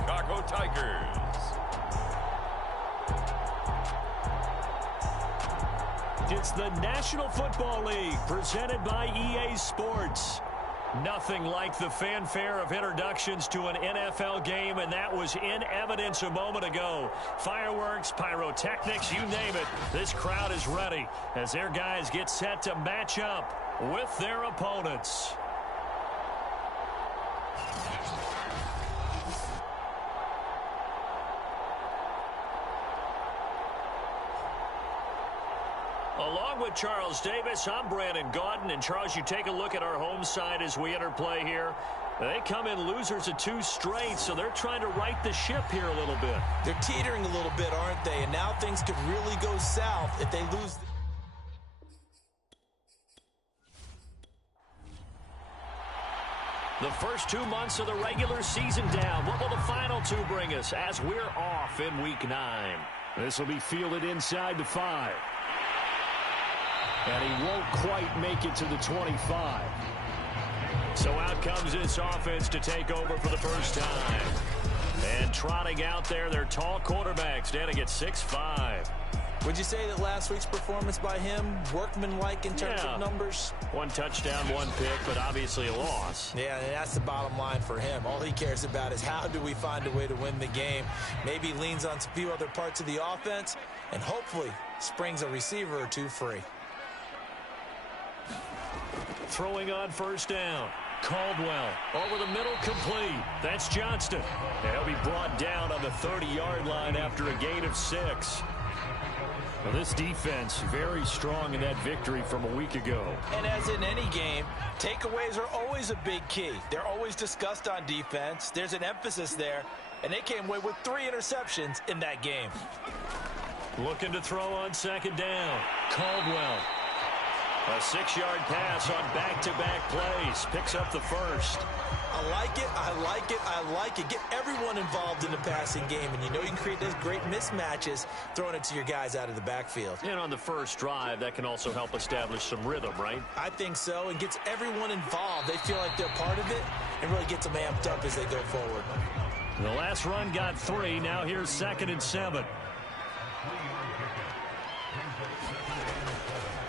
Chicago Tigers. It's the National Football League presented by EA Sports. Nothing like the fanfare of introductions to an NFL game, and that was in evidence a moment ago. Fireworks, pyrotechnics, you name it. This crowd is ready as their guys get set to match up with their opponents. Along with Charles Davis, I'm Brandon Gaudin. And Charles, you take a look at our home side as we enter play here. They come in losers of 2 straight, so they're trying to right the ship here a little bit. They're teetering a little bit, aren't they? And now things could really go south if they lose. The first 2 months of the regular season down. What will the final 2 bring us as we're off in Week 9? This will be fielded inside the 5. And he won't quite make it to the 25. So out comes this offense to take over for the first time. And trotting out there, their tall quarterback standing at 6'5". Would you say that last week's performance by him, workmanlike in terms of numbers? 1 touchdown, 1 pick, but obviously a loss. Yeah, and that's the bottom line for him. All he cares about is how do we find a way to win the game. Maybe leans on a few other parts of the offense, and hopefully springs a receiver or 2 free. Throwing on first down. Caldwell over the middle, complete. That's Johnston. And he'll be brought down on the 30-yard line after a gain of 6. Well, this defense very strong in that victory from a week ago. And as in any game, takeaways are always a big key. They're always discussed on defense. There's an emphasis there, and they came away with 3 interceptions in that game. Looking to throw on second down. Caldwell. A 6-yard pass on back-to-back plays. Picks up the first. I like it, I like it, I like it. Get everyone involved in the passing game, and you know you can create those great mismatches throwing it to your guys out of the backfield. And on the first drive, that can also help establish some rhythm, right? I think so, and gets everyone involved. They feel like they're part of it and really gets them amped up as they go forward. The last run got 3. Now here's 2nd and 7.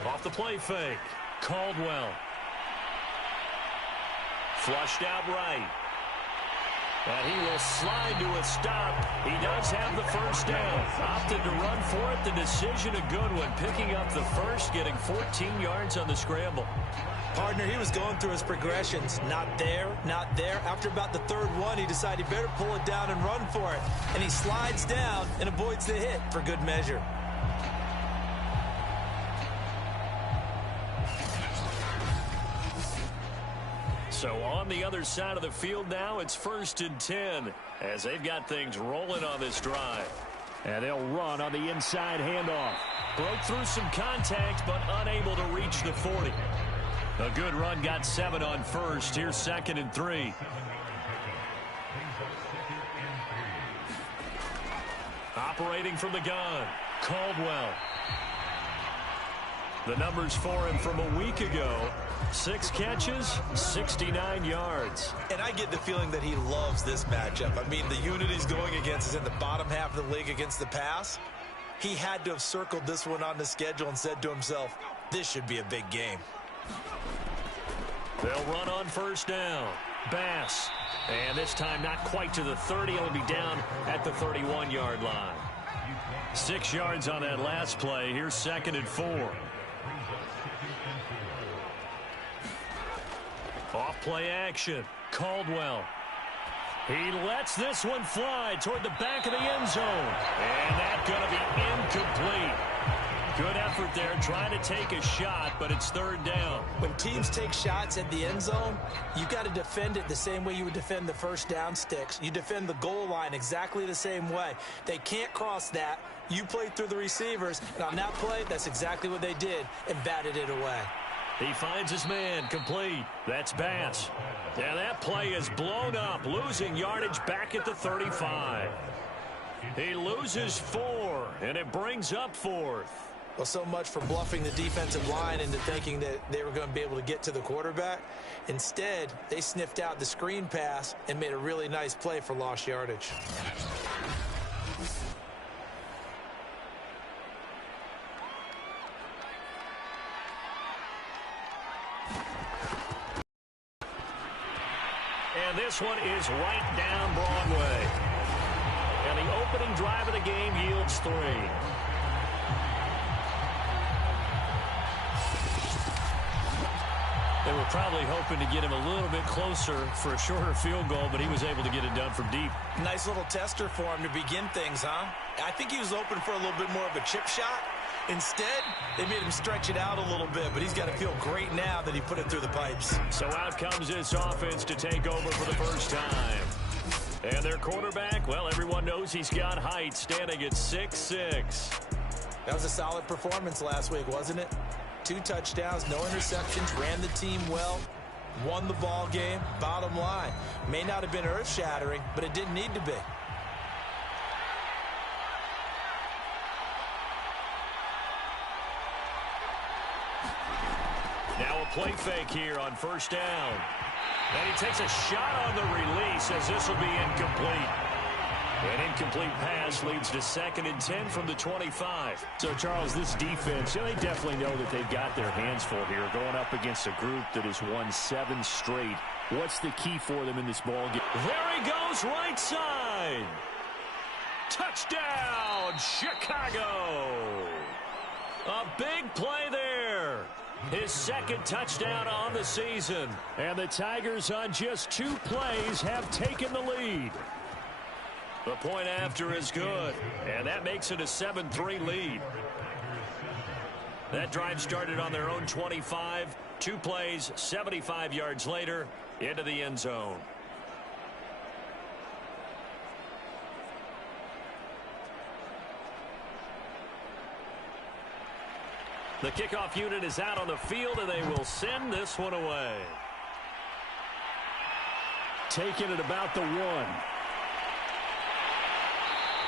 Off the play fake. Caldwell. Flushed out right. And he will slide to a stop. He does have the first down. Opted to run for it. The decision a good one. Picking up the first, getting 14 yards on the scramble. Partner, he was going through his progressions. Not there, not there. After about the 3rd one, he decided he better pull it down and run for it. And he slides down and avoids the hit for good measure. So on the other side of the field now, it's 1st and 10 as they've got things rolling on this drive. And they'll run on the inside handoff. Broke through some contact, but unable to reach the 40. A good run, got 7 on first. Here's 2nd and 3. Operating from the gun, Caldwell. The numbers for him from a week ago. 6 catches, 69 yards. And I get the feeling that he loves this matchup. I mean, the unit he's going against is in the bottom half of the league against the pass. He had to have circled this one on the schedule and said to himself, this should be a big game. They'll run on first down. Bass. And this time not quite to the 30. He'll be down at the 31-yard line. 6 yards on that last play. Here's 2nd and 4. Off play action. Caldwell. He lets this one fly toward the back of the end zone. And that's going to be incomplete. Good effort there, trying to take a shot, but it's 3rd down. When teams take shots at the end zone, you got to defend it the same way you would defend the first down sticks. You defend the goal line exactly the same way. They can't cross that. You play through the receivers, and on that play, that's exactly what they did and batted it away. He finds his man, complete. That's Bass. And that play is blown up, losing yardage back at the 35. He loses 4, and it brings up 4th. Well, so much for bluffing the defensive line into thinking that they were going to be able to get to the quarterback. Instead, they sniffed out the screen pass and made a really nice play for lost yardage. And this one is right down Broadway. And the opening drive of the game yields 3. They were probably hoping to get him a little bit closer for a shorter field goal, but he was able to get it done from deep. Nice little tester for him to begin things, huh? I think he was open for a little bit more of a chip shot. Instead, they made him stretch it out a little bit, but he's got to feel great now that he put it through the pipes. So out comes this offense to take over for the first time. And their quarterback, well, everyone knows he's got height, standing at 6'6". That was a solid performance last week, wasn't it? 2 touchdowns, no interceptions, ran the team well, won the ball game. Bottom line, may not have been earth-shattering, but it didn't need to be. Now a play fake here on first down. And he takes a shot on the release as this will be incomplete. An incomplete pass leads to 2nd and 10 from the 25. So, Charles, this defense, they definitely know that they've got their hands full here going up against a group that has won 7 straight. What's the key for them in this ball game? There he goes, right side. Touchdown, Chicago. A big play there. His 2nd touchdown on the season. And the Tigers on just 2 plays have taken the lead. The point after is good, and that makes it a 7-3 lead. That drive started on their own 25. 2 plays, 75 yards later, into the end zone. The kickoff unit is out on the field, and they will send this one away. Taking it about the 1.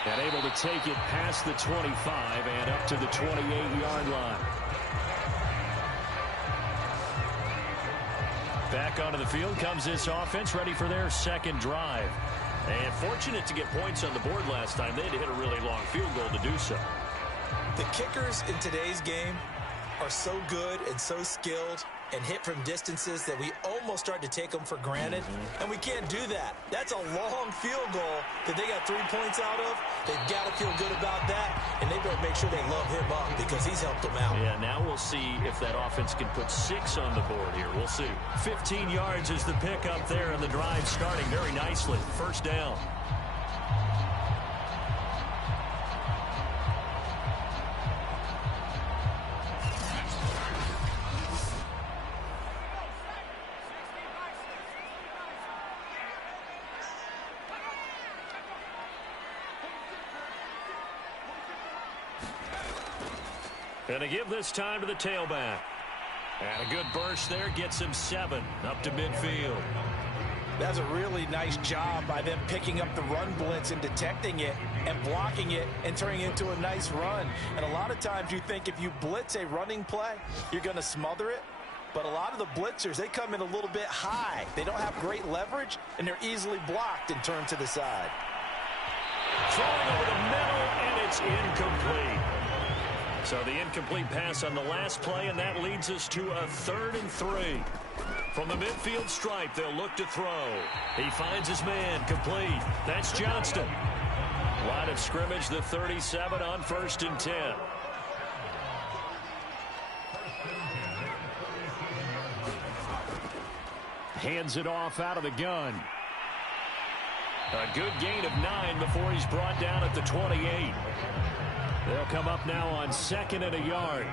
And able to take it past the 25 and up to the 28-yard line. Back onto the field comes this offense, ready for their 2nd drive. And fortunate to get points on the board last time. They had to hit a really long field goal to do so. The kickers in today's game are so good and so skilled and hit from distances that we almost start to take them for granted, and we can't do that. That's a long field goal that they got 3 points out of. They've got to feel good about that, and they better make sure they love him up because he's helped them out. Yeah, now we'll see if that offense can put 6 on the board here. We'll see. 15 yards is the pickup there, and the drive starting very nicely. First down. And to give this time to the tailback. And a good burst there gets him 7 up to midfield. That's a really nice job by them picking up the run blitz and detecting it and blocking it and turning it into a nice run. And a lot of times you think if you blitz a running play, you're going to smother it. But a lot of the blitzers, they come in a little bit high. They don't have great leverage, and they're easily blocked and turned to the side. Throwing over the middle, and it's incomplete. So the incomplete pass on the last play, and that leads us to a 3rd and 3. From the midfield stripe, they'll look to throw. He finds his man, complete. That's Johnston. Line of scrimmage, the 37 on 1st and 10. Hands it off out of the gun. A good gain of 9 before he's brought down at the 28. They'll come up now on 2nd and a yard.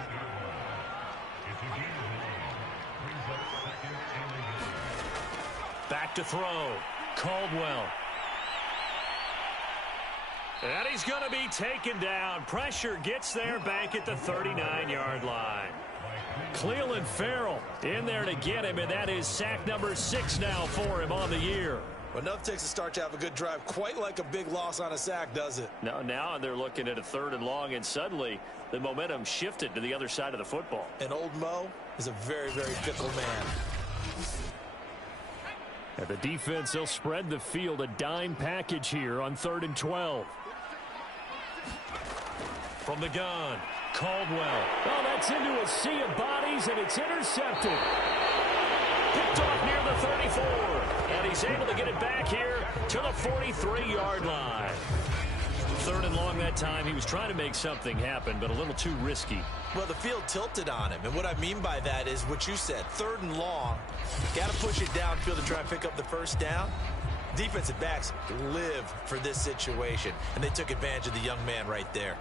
Back to throw. Caldwell. And he's going to be taken down. Pressure gets there back at the 39-yard line. Cleveland Farrell in there to get him, and that is sack number 6 now for him on the year. Well, enough takes a start to have a good drive. Quite like a big loss on a sack, does it? Now they're looking at a 3rd and long, and suddenly the momentum shifted to the other side of the football. And old Mo is a very, very fickle man. And the defense, they'll spread the field, a dime package here on 3rd and 12. From the gun, Caldwell. Oh, that's into a sea of bodies, and it's intercepted. Picked off near the 34. And he's able to get it back here to the 43-yard line. 3rd and long that time. He was trying to make something happen, but a little too risky. Well, the field tilted on him. And what I mean by that is what you said. 3rd and long. Got to push it downfield to try and pick up the first down. Defensive backs live for this situation. And they took advantage of the young man right there.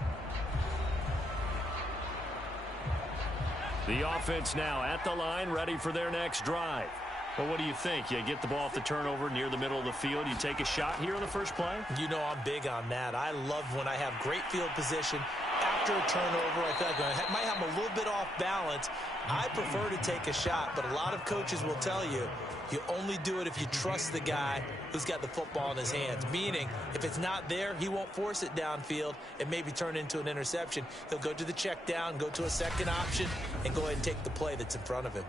The offense now at the line, ready for their next drive. Well, what do you think? You get the ball off the turnover near the middle of the field. You take a shot here on the first play? You know I'm big on that. I love when I have great field position. After a turnover, I feel like I might have a little bit off balance. I prefer to take a shot, but a lot of coaches will tell you, you only do it if you trust the guy who's got the football in his hands. Meaning, if it's not there, he won't force it downfield and maybe turn into an interception. He'll go to the check down, go to a second option, and go ahead and take the play that's in front of him.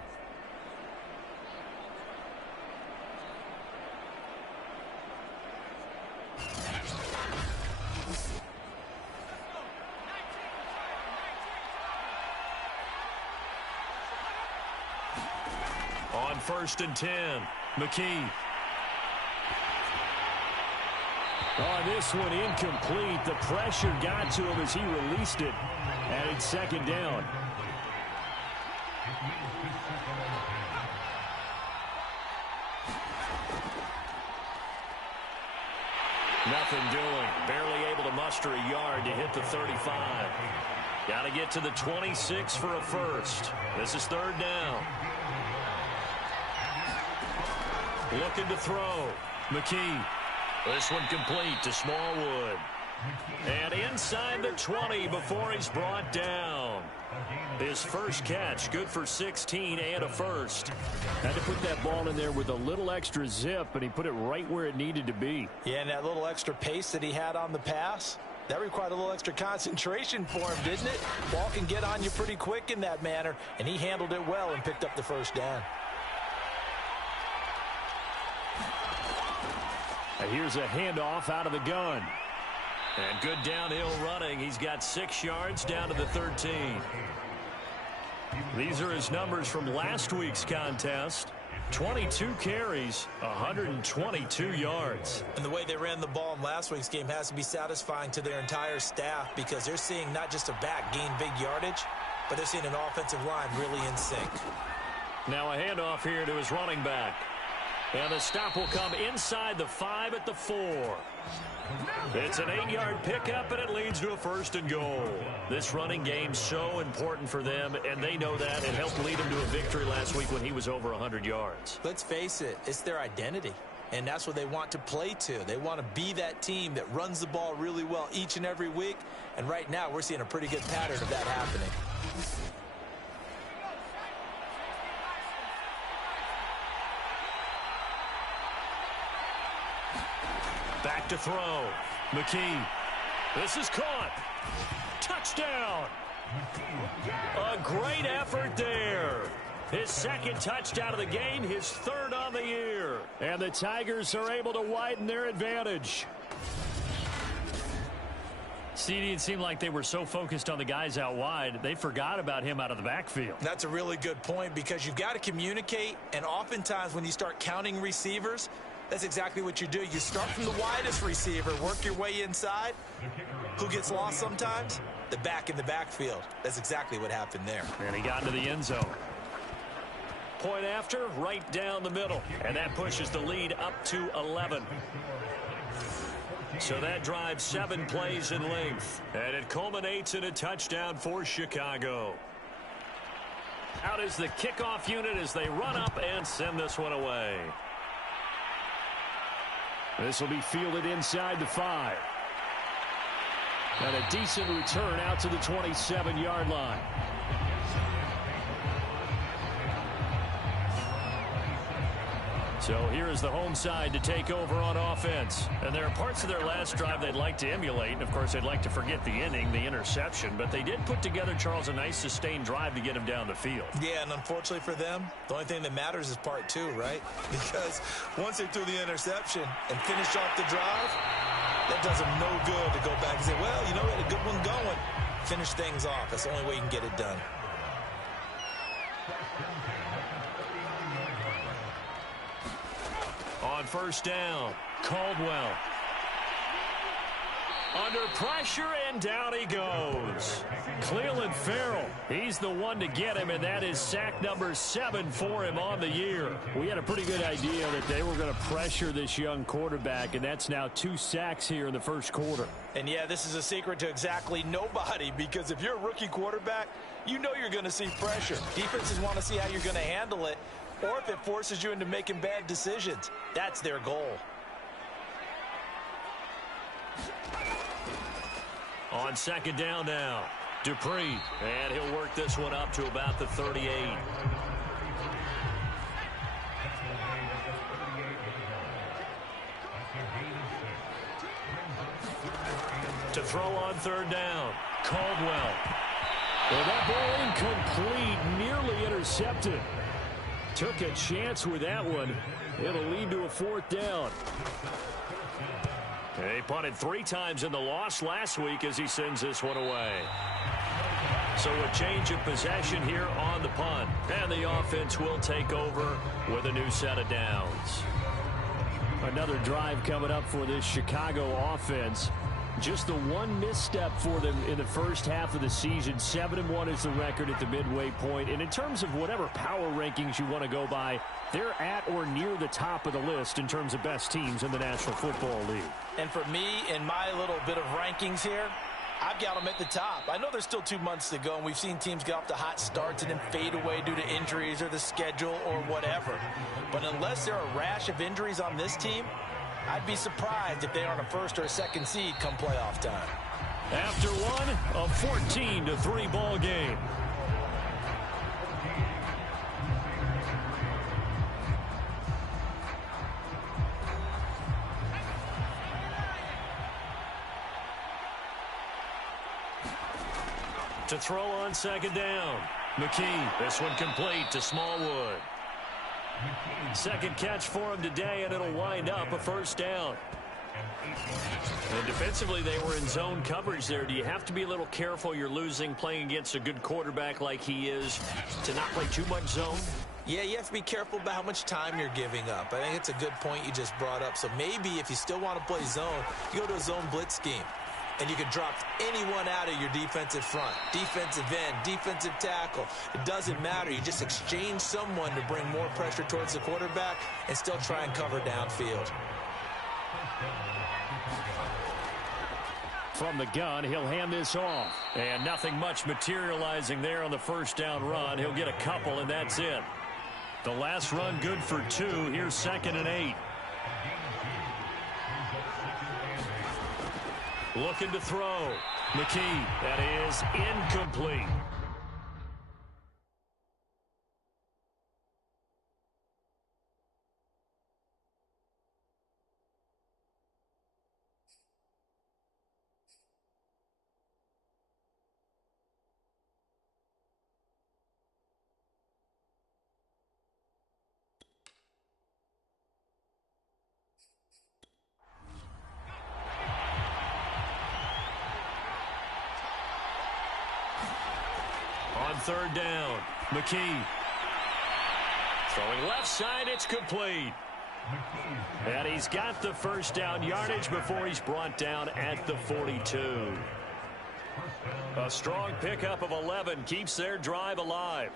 On 1st and 10, McKee. Oh, this one incomplete. The pressure got to him as he released it. And it's 2nd down. Nothing doing. Barely able to muster a yard to hit the 35. Got to get to the 26 for a first. This is 3rd down. Looking to throw. McKee. This one complete to Smallwood. And inside the 20 before he's brought down. His first catch, good for 16 and a first. Had to put that ball in there with a little extra zip, and he put it right where it needed to be. Yeah, and that little extra pace that he had on the pass, that required a little extra concentration for him, didn't it? Ball can get on you pretty quick in that manner, and he handled it well and picked up the first down. And here's a handoff out of the gun. And good downhill running. He's got 6 yards down to the 13. These are his numbers from last week's contest. 22 carries, 122 yards. And the way they ran the ball in last week's game has to be satisfying to their entire staff because they're seeing not just a back gain big yardage, but they're seeing an offensive line really in sync. Now a handoff here to his running back. And the stop will come inside the 5 at the 4. It's an 8-yard pickup, and it leads to a 1st and goal. This running game so important for them, and they know that. It helped lead them to a victory last week when he was over 100 yards. Let's face it, it's their identity, and that's what they want to play to. They want to be that team that runs the ball really well each and every week, and right now we're seeing a pretty good pattern of that happening. Back to throw. McKee. This is caught. Touchdown. A great effort there. His 2nd touchdown of the game, his 3rd on the year. And the Tigers are able to widen their advantage. CD, it seemed like they were so focused on the guys out wide, they forgot about him out of the backfield. That's a really good point because you've got to communicate, and oftentimes when you start counting receivers, that's exactly what you do. You start from the widest receiver, work your way inside. Who gets lost sometimes? The back in the backfield. That's exactly what happened there. And he got into the end zone. Point after, right down the middle. And that pushes the lead up to 11. So that drives 7 plays in length. And it culminates in a touchdown for Chicago. Out is the kickoff unit as they run up and send this one away. This will be fielded inside the 5. And a decent return out to the 27-yard line. So here is the home side to take over on offense. And there are parts of their last drive they'd like to emulate. And, of course, they'd like to forget the inning, the interception. But they did put together, Charles, a nice sustained drive to get him down the field. Yeah, and unfortunately for them, the only thing that matters is part two, right? Because once they threw the interception and finished off the drive, that does them no good to go back and say, well, you know, we had a good one going. Finish things off. That's the only way you can get it done. On first down, Caldwell. Under pressure, and down he goes. Clelin Ferrell, he's the one to get him, and that is sack number 7 for him on the year. We had a pretty good idea that they were going to pressure this young quarterback, and that's now 2 sacks here in the first quarter. And, yeah, this is a secret to exactly nobody, because if you're a rookie quarterback, you know you're going to see pressure. Defenses want to see how you're going to handle it, or if it forces you into making bad decisions. That's their goal. On second down now, Dupree. And he'll work this one up to about the 38. To throw on third down, Caldwell. Well, that ball incomplete, nearly intercepted. Took a chance with that one. It'll lead to a 4th down. He punted 3 times in the loss last week as he sends this one away. So a change of possession here on the punt. And the offense will take over with a new set of downs. Another drive coming up for this Chicago offense. Just the one misstep for them in the first half of the season. 7-1 is the record at the midway point. And in terms of whatever power rankings you want to go by, they're at or near the top of the list in terms of best teams in the National Football League. And for me, in my little bit of rankings here, I've got them at the top. I know there's still 2 months to go, and we've seen teams get off to hot starts and then fade away due to injuries or the schedule or whatever. But unless there are a rash of injuries on this team, I'd be surprised if they aren't a 1st or a 2nd seed come playoff time. After one, a 14-3 ball game. To throw on second down, McKee. This one complete to Smallwood. Second catch for him today, and it'll wind up a 1st down. And defensively, they were in zone coverage there. Do you have to be a little careful? You're losing playing against a good quarterback like he is to not play too much zone? Yeah, you have to be careful about how much time you're giving up. I think it's a good point you just brought up. So maybe if you still want to play zone, you go to a zone blitz scheme. And you can drop anyone out of your defensive front, defensive end, defensive tackle. It doesn't matter. You just exchange someone to bring more pressure towards the quarterback and still try and cover downfield. From the gun, he'll hand this off. And nothing much materializing there on the 1st down run. He'll get a couple, and that's it. The last run good for 2. Here's 2nd and 8. Looking to throw. McKee. That is incomplete. On 3rd down, McKee. Throwing left side, it's complete. And he's got the 1st down yardage before he's brought down at the 42. A strong pickup of 11 keeps their drive alive.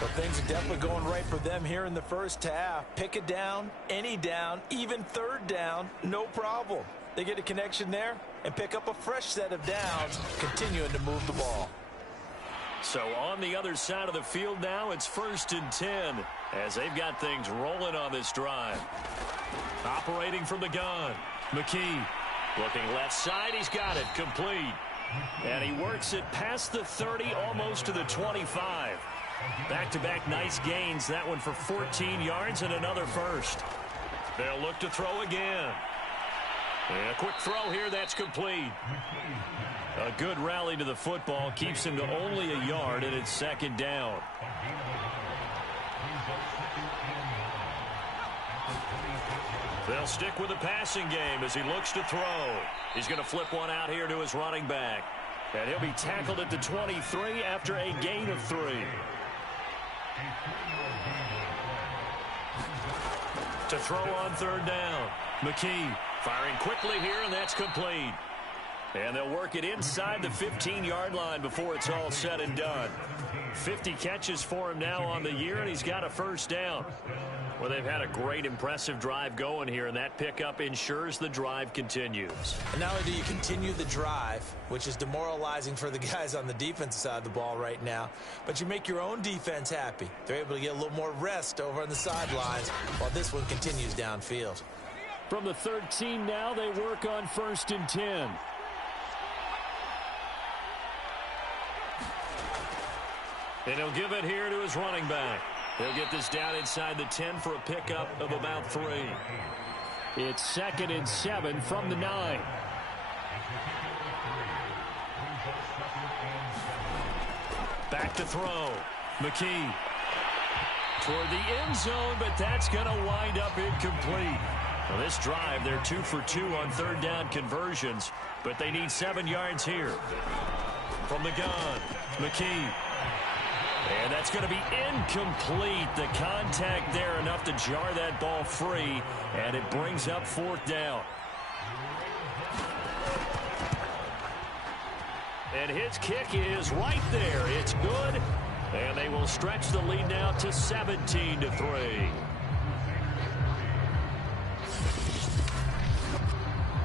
But things are definitely going right for them here in the first half. Pick it down, any down, even 3rd down, no problem. They get a connection there and pick up a fresh set of downs, continuing to move the ball. So on the other side of the field now, it's 1st and 10 as they've got things rolling on this drive. Operating from the gun, McKee. Looking left side, he's got it, complete. And he works it past the 30, almost to the 25. Back-to-back nice gains. That one for 14 yards and another first. They'll look to throw again. And a quick throw here. That's complete. A good rally to the football. Keeps him to only a yard, and it's second down. They'll stick with the passing game as he looks to throw. He's going to flip one out here to his running back. And he'll be tackled at the 23 after a gain of 3. To throw on third down. McKee firing quickly here, and that's complete. And they'll work it inside the 15-yard line before it's all said and done. 50 catches for him now on the year, and he's got a first down. Well, they've had a great, impressive drive going here, and that pickup ensures the drive continues. And not only do you continue the drive, which is demoralizing for the guys on the defensive side of the ball right now, but you make your own defense happy. They're able to get a little more rest over on the sidelines while this one continues downfield. From the 13 now, they work on 1st and 10. And he'll give it here to his running back. He'll get this down inside the 10 for a pickup of about 3. It's 2nd and 7 from the 9. Back to throw. McKee toward the end zone, but that's going to wind up incomplete. Well, this drive, they're 2 for 2 on third down conversions, but they need 7 yards here. From the gun, McKee. And that's going to be incomplete. The contact there enough to jar that ball free, and it brings up 4th down. And his kick is right there. It's good, and they will stretch the lead now to 17-3.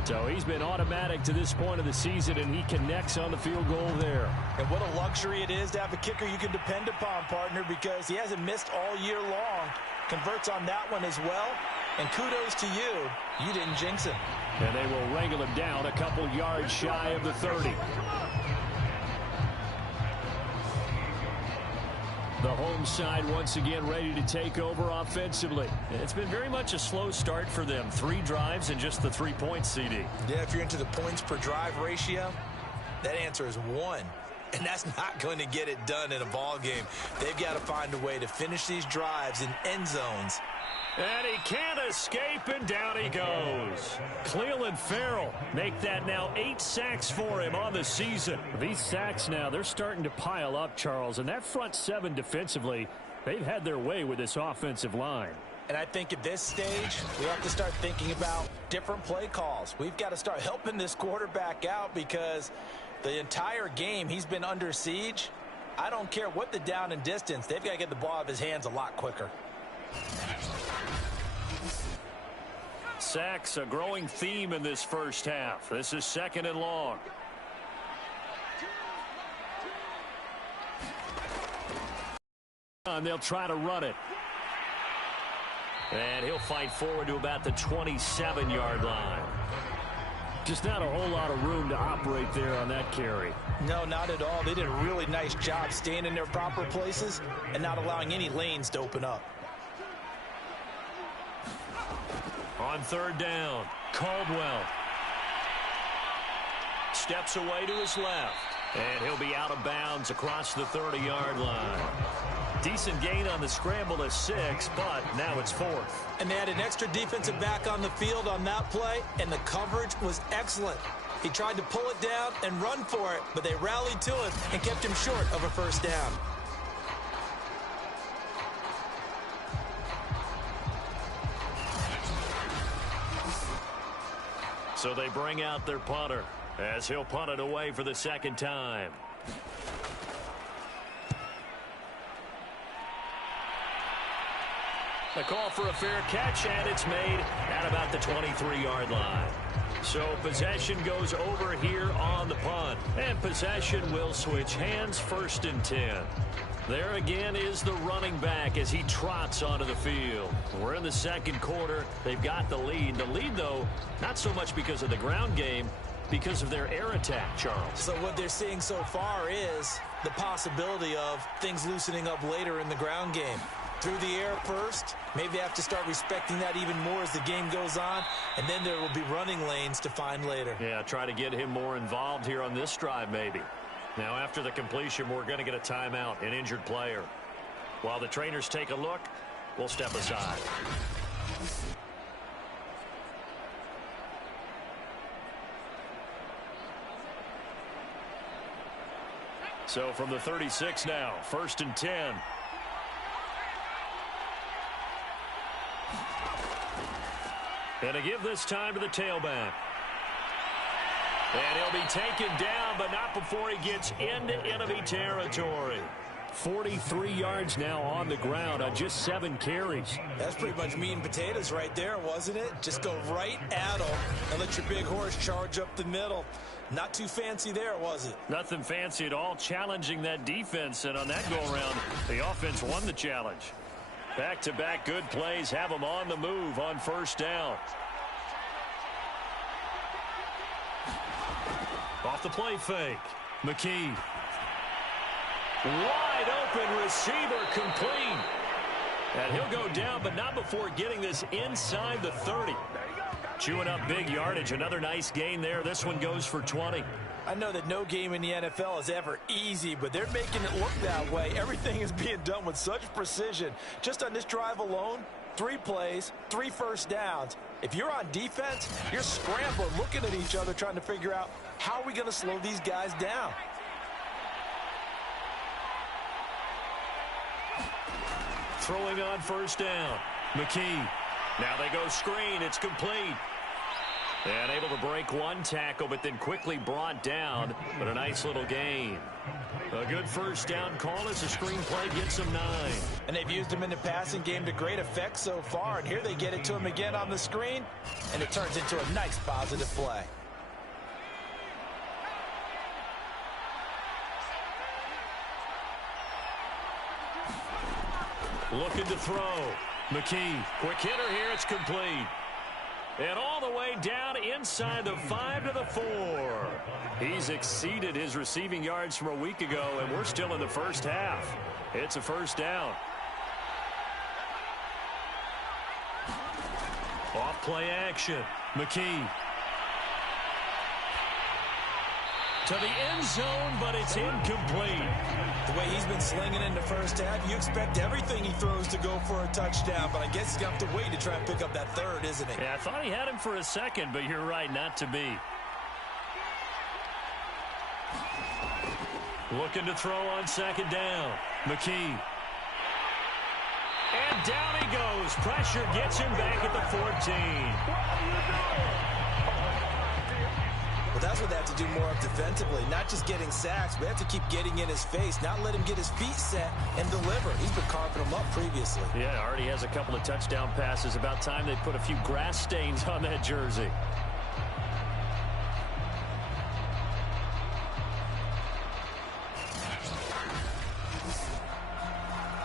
So he's been automatic to this point of the season, and he connects on the field goal there. And what a luxury it is to have a kicker you can depend upon, partner, because he hasn't missed all year long. Converts on that one as well. And kudos to you. You didn't jinx him. And they will wrangle him down a couple yards shy of the 30. The home side once again ready to take over offensively. It's been very much a slow start for them. 3 drives and just the 3 points, CD. Yeah, if you're into the points per drive ratio, that answer is 1. And that's not going to get it done in a ball game. They've got to find a way to finish these drives in end zones. And he can't escape, and down he goes. Cleveland Farrell make that now 8 sacks for him on the season. These sacks now, they're starting to pile up, Charles. And that front 7 defensively, they've had their way with this offensive line. And I think at this stage, we have to start thinking about different play calls. We've got to start helping this quarterback out because the entire game he's been under siege. I don't care what the down and distance. They've got to get the ball out of his hands a lot quicker. Sacks, a growing theme in this first half. This is 2nd and long. And they'll try to run it. And he'll fight forward to about the 27-yard line. Just not a whole lot of room to operate there on that carry. No, not at all. They did a really nice job staying in their proper places and not allowing any lanes to open up. On third down, Caldwell steps away to his left, and he'll be out of bounds across the 30-yard line. Decent gain on the scramble to 6, but now it's 4th. And they had an extra defensive back on the field on that play, and the coverage was excellent. He tried to pull it down and run for it, but they rallied to him and kept him short of a first down. So they bring out their punter as he'll punt it away for the 2nd time. A call for a fair catch, and it's made at about the 23-yard line. So possession goes over here on the punt, and possession will switch hands. 1st and 10. There again is the running back as he trots onto the field. We're in the 2nd quarter. They've got the lead. The lead, though, not so much because of the ground game, because of their air attack, Charles. So what they're seeing so far is the possibility of things loosening up later in the ground game. Through the air first, maybe they have to start respecting that even more as the game goes on, and then there will be running lanes to find later. Yeah, try to get him more involved here on this drive maybe. Now after the completion, we're going to get a timeout, an injured player. While the trainers take a look, we'll step aside. So from the 36 now, 1st and 10. And to give this time to the tailback. And he'll be taken down, but not before he gets into enemy territory. 43 yards now on the ground on just 7 carries. That's pretty much meat and potatoes right there, wasn't it? Just go right at him and let your big horse charge up the middle. Not too fancy there, was it? Nothing fancy at all, challenging that defense. And on that go-around, the offense won the challenge. Back-to-back good plays have them on the move on 1st down. Off the play fake. McKee. Wide open receiver complete. And he'll go down, but not before getting this inside the 30. Chewing up big yardage. Another nice gain there. This one goes for 20. I know that no game in the NFL is ever easy, but they're making it look that way. Everything is being done with such precision. Just on this drive alone, 3 plays, 3 first downs. If you're on defense, you're scrambling, looking at each other, trying to figure out how are we going to slow these guys down. Throwing on 1st down. McKee. Now they go screen. It's complete. And able to break one tackle, but then quickly brought down. But a nice little gain. A good 1st down call as the screen play gets them 9. And they've used him in the passing game to great effect so far. And here they get it to him again on the screen. And it turns into a nice positive play. Looking to throw. McKee. Quick hitter here. It's complete. And all the way down inside the 5 to the 4. He's exceeded his receiving yards from a week ago, and we're still in the 1st half. It's a 1st down. Off play action. McKee. To the end zone, but it's incomplete. The way he's been slinging in the 1st half, you expect everything he throws to go for a touchdown, but I guess he's going to have to wait to try and pick up that 3rd, isn't he? Yeah, I thought he had him for a second, but you're right, not to be. Looking to throw on 2nd down. McKee. And down he goes. Pressure gets him back at the 14. Well, that's what they have to do more of defensively, not just getting sacks, but they have to keep getting in his face, not let him get his feet set and deliver. He's been carving them up previously. Yeah, already has a couple of touchdown passes. About time they put a few grass stains on that jersey.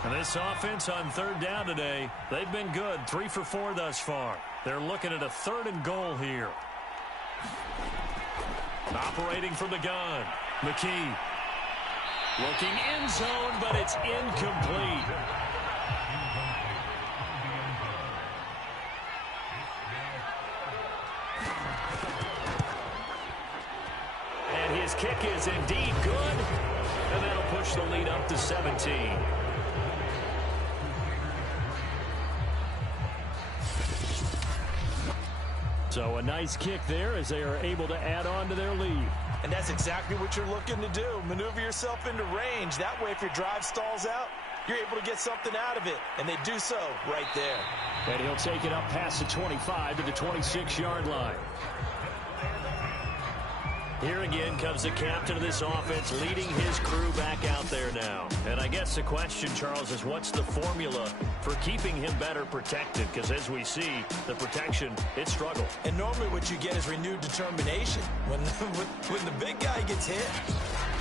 And this offense on 3rd down today, they've been good. 3 for 4 thus far. They're looking at a 3rd and goal here. Operating from the gun. McKee. Looking end zone, but it's incomplete. And his kick is indeed good. And that'll push the lead up to 17. So a nice kick there as they are able to add on to their lead. And that's exactly what you're looking to do. Maneuver yourself into range. That way, if your drive stalls out, you're able to get something out of it. And they do so right there. And he'll take it up past the 25 to the 26-yard line. Here again comes the captain of this offense leading his crew back out there now. And I guess the question, Charles, is what's the formula for keeping him better protected? Because as we see, the protection, it struggled. And normally what you get is renewed determination. When the big guy gets hit,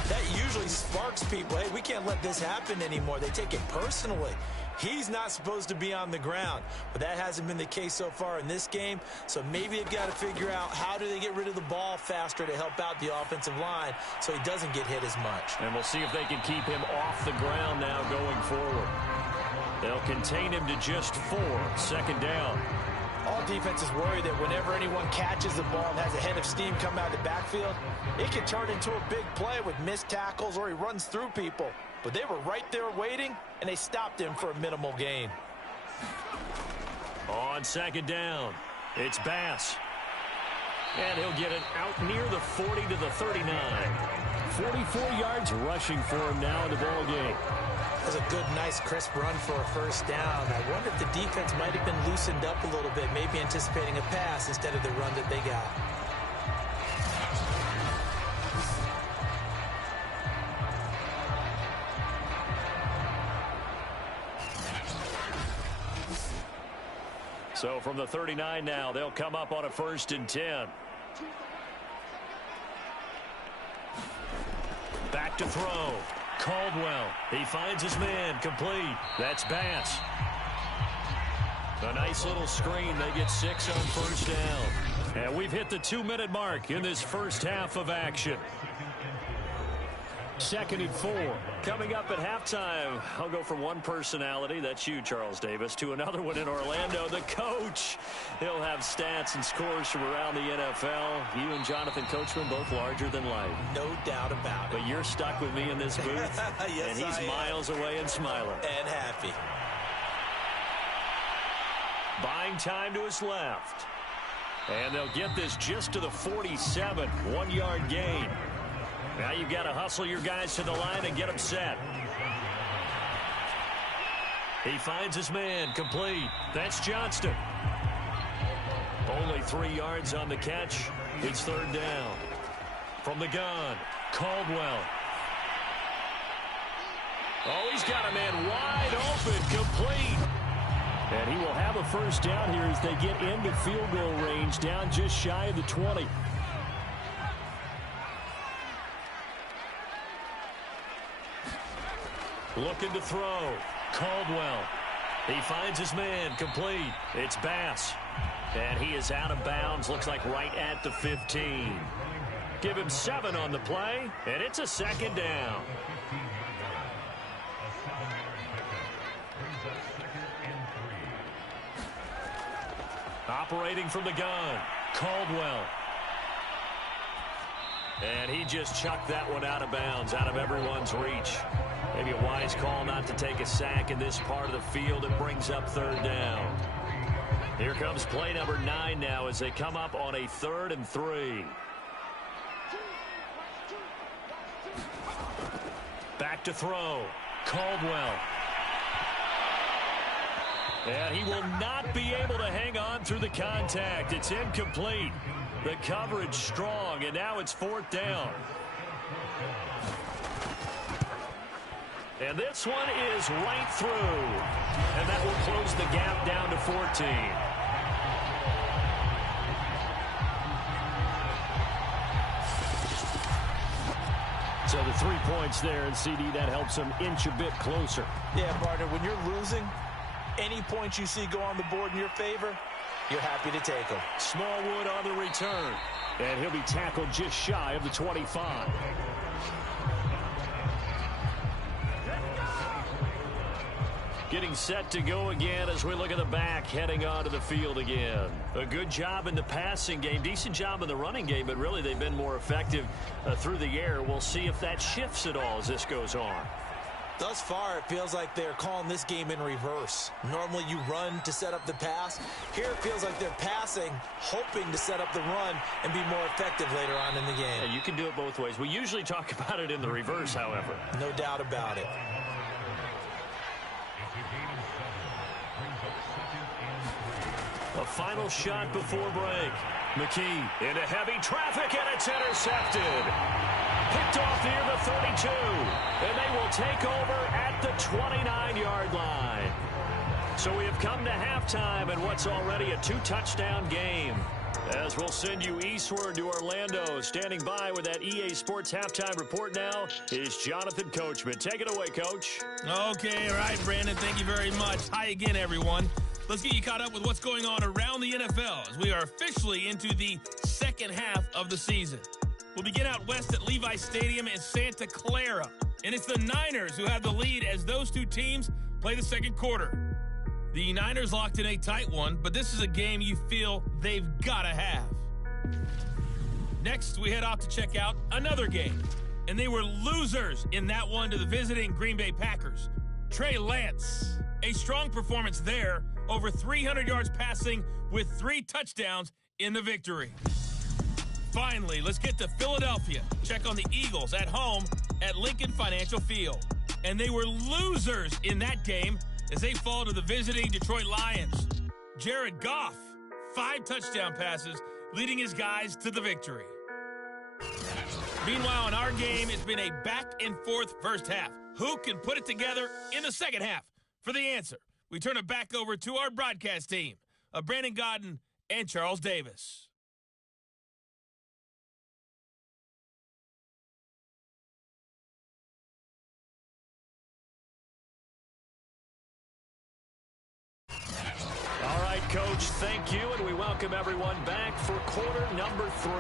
that usually sparks people. Hey, we can't let this happen anymore. They take it personally. He's not supposed to be on the ground, but that hasn't been the case so far in this game. So maybe they've got to figure out how do they get rid of the ball faster to help out the offensive line so he doesn't get hit as much. And we'll see if they can keep him off the ground now going forward. They'll contain him to just 4, second down. All defenses worry that whenever anyone catches the ball and has a head of steam come out of the backfield, it can turn into a big play with missed tackles or he runs through people. But they were right there waiting, and they stopped him for a minimal gain. On second down, it's Bass. And he'll get it out near the 40 to the 39. 44 yards rushing for him now in the ball game. That's a good, nice, crisp run for a first down. I wonder if the defense might have been loosened up a little bit, maybe anticipating a pass instead of the run that they got. So from the 39 now, they'll come up on a 1st and 10. Back to throw. Caldwell. He finds his man. Complete. That's Bass. A nice little screen. They get 6 on 1st down. And we've hit the 2-minute mark in this first half of action. 2nd and 4. Coming up at halftime, I'll go from one personality, that's you, Charles Davis, to another one in Orlando, the coach. He'll have stats and scores from around the NFL. You and Jonathan Coachman, both larger than life. No doubt about it. But you're stuck with me in this booth, yes, and he's miles away and smiling. And happy. Buying time to his left. And they'll get this just to the 47, 1-yard gain. Now you've got to hustle your guys to the line and get them set. He finds his man. Complete. That's Johnston. Only 3 yards on the catch. It's 3rd down. From the gun, Caldwell. Oh, he's got a man wide open. Complete. And he will have a 1st down here as they get into field goal range, down just shy of the 20. Looking to throw. Caldwell. He finds his man. Complete. It's Bass. And he is out of bounds. Looks like right at the 15. Give him 7 on the play. And it's a 2nd down. Operating from the gun. Caldwell. And he just chucked that one out of bounds, out of everyone's reach. Maybe a wise call not to take a sack in this part of the field. It brings up 3rd down. Here comes play number 9 now as they come up on a 3rd and 3. Back to throw. Caldwell. And he will not be able to hang on through the contact. It's incomplete. The coverage strong, and now it's 4th down. And this one is right through. And that will close the gap down to 14. So the 3 points there, and CD, that helps them inch a bit closer. Yeah, partner, when you're losing, any points you see go on the board in your favor, you're happy to take them. Smallwood on the return. And he'll be tackled just shy of the 25. Getting set to go again as we look at the back, heading onto the field again. A good job in the passing game, decent job in the running game, but really they've been more effective through the air. We'll see if that shifts at all as this goes on. Thus far, it feels like they're calling this game in reverse. Normally you run to set up the pass. Here it feels like they're passing, hoping to set up the run and be more effective later on in the game. Yeah, you can do it both ways. We usually talk about it in the reverse, however. No doubt about it. A final shot before break. McKee into heavy traffic, and it's intercepted. Picked off near the 32. And they will take over at the 29-yard line. So we have come to halftime in what's already a 2-touchdown game. As we'll send you eastward to Orlando, standing by with that EA Sports Halftime Report now is Jonathan Coachman. Take it away, Coach. Okay, all right, Brandon, thank you very much. Hi again, everyone. Let's get you caught up with what's going on around the NFL as we are officially into the second half of the season. We'll begin out west at Levi Stadium in Santa Clara, and it's the Niners who have the lead as those two teams play the second quarter. The Niners locked in a tight one, but this is a game you feel they've got to have. Next, we head off to check out another game, and they were losers in that one to the visiting Green Bay Packers. Trey Lance, a strong performance there, over 300 yards passing with 3 touchdowns in the victory. Finally, let's get to Philadelphia. Check on the Eagles at home at Lincoln Financial Field. And they were losers in that game as they fall to the visiting Detroit Lions. Jared Goff, 5 touchdown passes, leading his guys to the victory. Meanwhile, in our game, it's been a back-and-forth first half. Who can put it together in the second half? For the answer, we turn it back over to our broadcast team of Brandon Godden and Charles Davis. All right, Coach, thank you, and we welcome everyone back for quarter number 3.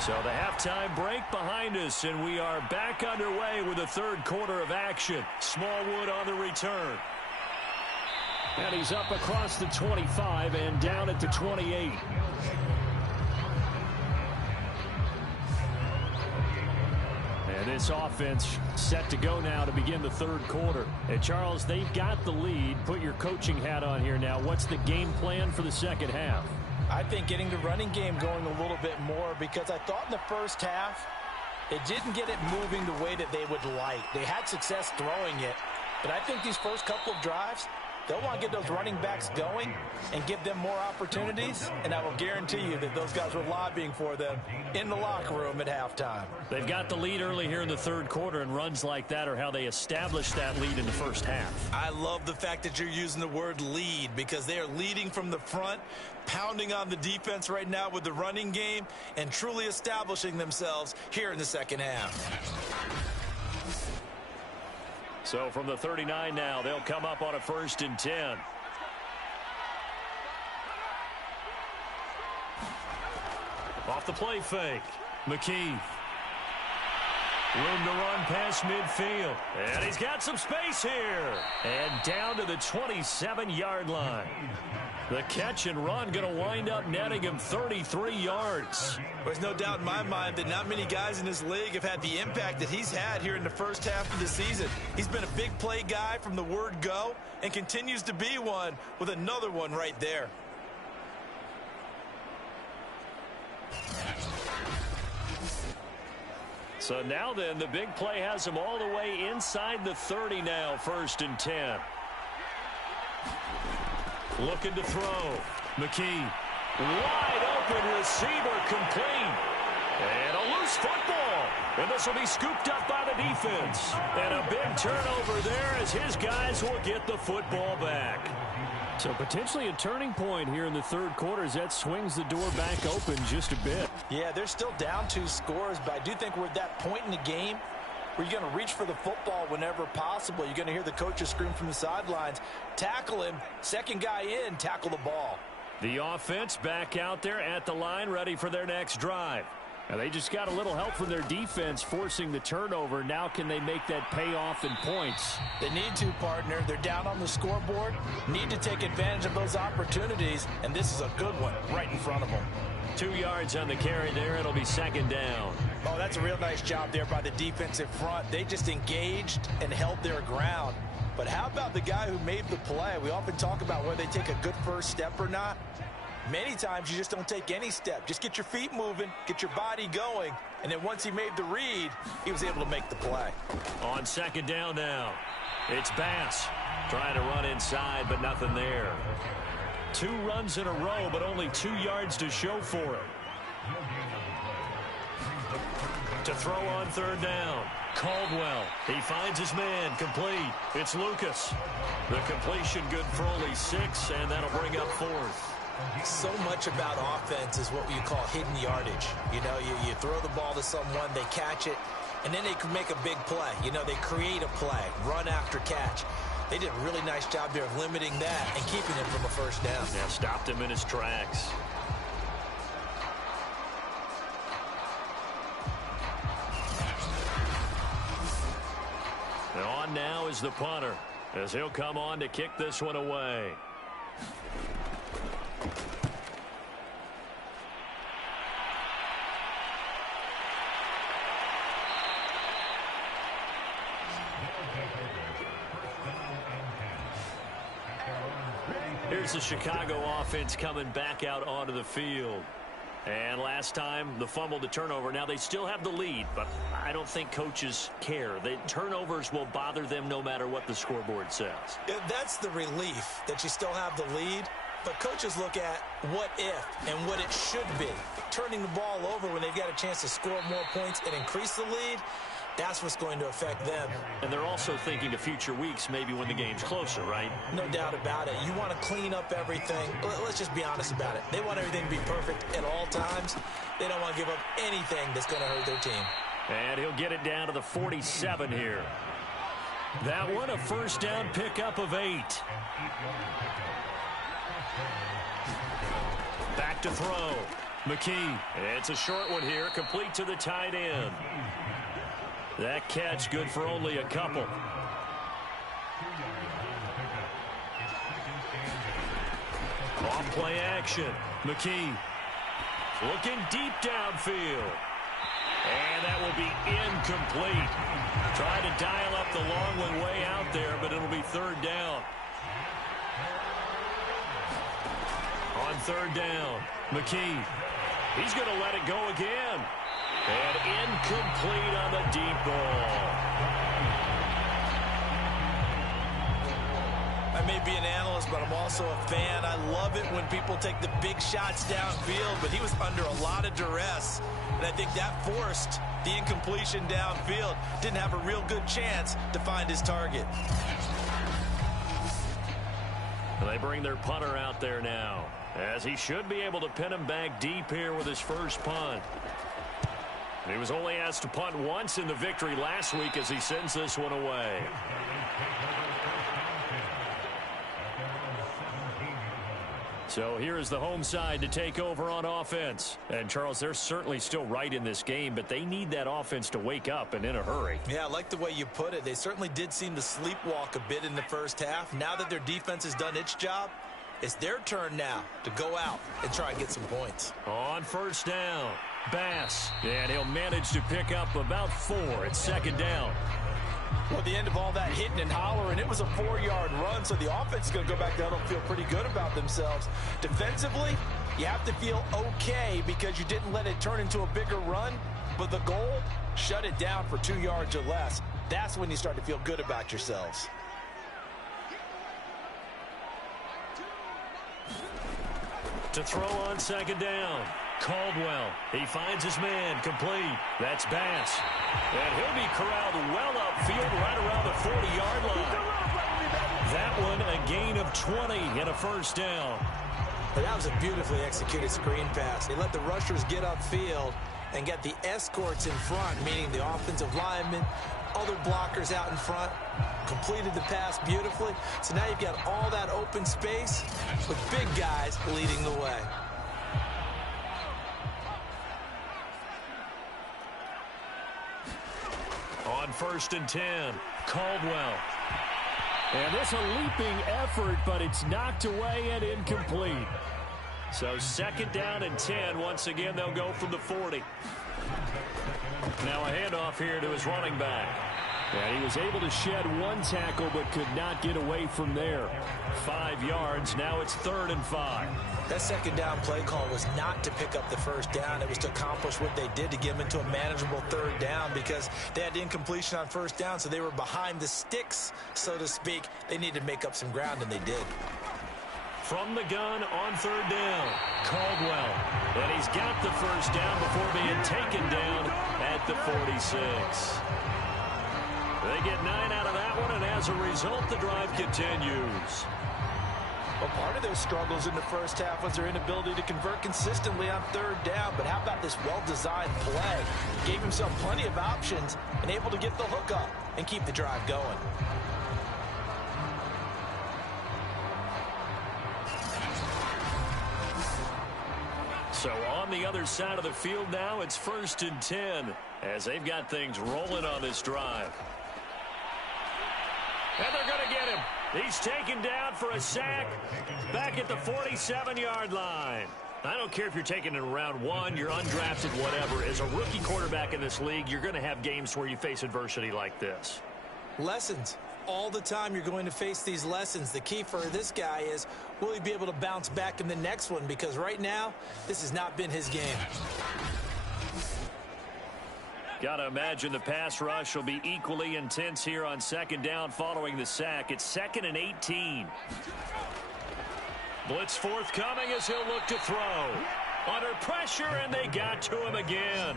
So the halftime break behind us, and we are back underway with the third quarter of action. Smallwood on the return. And he's up across the 25 and down at the 28. And this offense set to go now to begin the third quarter. And Charles, they've got the lead. Put your coaching hat on here now. What's the game plan for the second half? I think getting the running game going a little bit more, because I thought in the first half it didn't get it moving the way that they would like. They had success throwing it, but I think these first couple of drives, they'll want to get those running backs going and give them more opportunities, and I will guarantee you that those guys were lobbying for them in the locker room at halftime. They've got the lead early here in the third quarter, and runs like that are how they established that lead in the first half. I love the fact that you're using the word lead, because they are leading from the front, pounding on the defense right now with the running game, and truly establishing themselves here in the second half. So from the 39 now, they'll come up on a 1st and 10. Off the play fake. McKee. Room to run past midfield. And he's got some space here. And down to the 27-yard line. The catch and run going to wind up netting him 33 yards. There's no doubt in my mind that not many guys in this league have had the impact that he's had here in the first half of the season. He's been a big play guy from the word go and continues to be one with another one right there. So now then, the big play has him all the way inside the 30 now, 1st and 10. Looking to throw. McKee. Wide open receiver complete. And a loose football. And this will be scooped up by the defense. And a big turnover there as his guys will get the football back. So potentially a turning point here in the third quarter as that swings the door back open just a bit. Yeah, they're still down 2 scores, but I do think we're at that point in the game where you're going to reach for the football whenever possible. You're going to hear the coaches scream from the sidelines, tackle him, second guy in, tackle the ball. The offense back out there at the line, ready for their next drive. And they just got a little help from their defense forcing the turnover. Now can they make that pay off in points? They need to, partner. They're down on the scoreboard, need to take advantage of those opportunities, and this is a good one right in front of them. 2 yards on the carry there. It'll be second down. Oh, that's a real nice job there by the defensive front. They just engaged and held their ground. But how about the guy who made the play? We often talk about whether they take a good first step or not. Many times you just don't take any step. Just get your feet moving, get your body going, and then once he made the read, he was able to make the play. On second down now, it's Bass trying to run inside, but nothing there. 2 runs in a row, but only 2 yards to show for it. To throw on third down, Caldwell. He finds his man, complete. It's Lucas. The completion good for only 6, and that'll bring up 4th. So much about offense is what you call hidden yardage. You know, you throw the ball to someone, they catch it, and then they can make a big play. You know, they create a play, run after catch. They did a really nice job there of limiting that and keeping him from a first down. Yeah, stopped him in his tracks. And on now is the punter, as he'll come on to kick this one away. Here's the Chicago offense coming back out onto the field. And last time, the fumble to turnover. Now, they still have the lead, but I don't think coaches care. The turnovers will bother them no matter what the scoreboard says. That's the relief, that you still have the lead. But coaches look at what if and what it should be. Turning the ball over when they've got a chance to score more points and increase the lead, that's what's going to affect them. And they're also thinking to future weeks, maybe when the game's closer, right? No doubt about it. You want to clean up everything. Let's just be honest about it. They want everything to be perfect at all times. They don't want to give up anything that's going to hurt their team. And he'll get it down to the 47 here. That one, a first down pickup of 8. Back to throw. McKee. It's a short one here, complete to the tight end. That catch good for only a couple. Off play action. McKee looking deep downfield. And that will be incomplete. Trying to dial up the long one way out there, but it'll be third down. On third down, McKee. He's going to let it go again. And incomplete on the deep ball. I may be an analyst, but I'm also a fan. I love it when people take the big shots downfield, but he was under a lot of duress. And I think that forced the incompletion downfield. Didn't have a real good chance to find his target. They bring their punter out there now, as he should be able to pin him back deep here with his first punt. He was only asked to punt once in the victory last week as he sends this one away. So here is the home side to take over on offense. And, Charles, they're certainly still right in this game, but they need that offense to wake up and in a hurry. Yeah, I like the way you put it. They certainly did seem to sleepwalk a bit in the first half. Now that their defense has done its job, it's their turn now to go out and try and get some points. On first down, Bass. And he'll manage to pick up about 4 at second down. Well, at the end of all that hitting and hollering, it was a 4-yard run, so the offense is going to go back down and feel pretty good about themselves. Defensively, you have to feel okay because you didn't let it turn into a bigger run, but the goal, shut it down for 2 yards or less. That's when you start to feel good about yourselves. To throw on second down, Caldwell. He finds his man, complete. That's Bass. And he'll be corralled well upfield right around the 40-yard line. That one, a gain of 20 and a first down. But that was a beautifully executed screen pass. They let the rushers get upfield and get the escorts in front, meaning the offensive linemen, other blockers out in front, completed the pass beautifully. So now you've got all that open space with big guys leading the way. On first and 10, Caldwell. And this a leaping effort, but it's knocked away and incomplete. So second down and 10. Once again, they'll go from the 40. Now a handoff here to his running back. And he was able to shed one tackle, but could not get away from there. 5 yards. Now it's 3rd and 5. That second down play call was not to pick up the first down. It was to accomplish what they did to get them into a manageable 3rd down because they had incompletion on first down, so they were behind the sticks, so to speak. They needed to make up some ground, and they did. From the gun on 3rd down, Caldwell. And he's got the first down before being taken down at the 46. They get 9 out of that one, and as a result, the drive continues. Well, part of their struggles in the first half was their inability to convert consistently on third down. But how about this well-designed play? Gave himself plenty of options and able to get the hook up and keep the drive going. So on the other side of the field now, it's 1st and 10 as they've got things rolling on this drive. And they're going to get him. He's taken down for a sack back at the 47-yard line. I don't care if you're taking it in round 1, you're undrafted, whatever. As a rookie quarterback in this league, you're going to have games where you face adversity like this. Lessons. All the time you're going to face these lessons. The key for this guy is, will he be able to bounce back in the next one? Because right now, this has not been his game. Got to imagine the pass rush will be equally intense here on 2nd down following the sack. It's 2nd and 18. Blitz forthcoming as he'll look to throw. Under pressure, and they got to him again.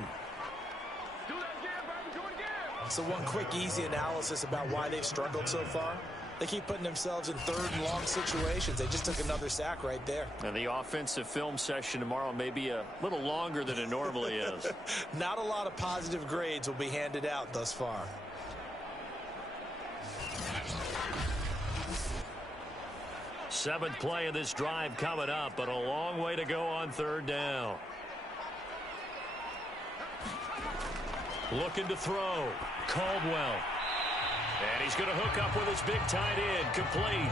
So one quick, easy analysis about why they've struggled so far. They keep putting themselves in 3rd and long situations. They just took another sack right there. And the offensive film session tomorrow may be a little longer than it normally is. Not a lot of positive grades will be handed out thus far. Seventh play of this drive coming up, but a long way to go on 3rd down. Looking to throw. Caldwell. And he's going to hook up with his big tight end. Complete.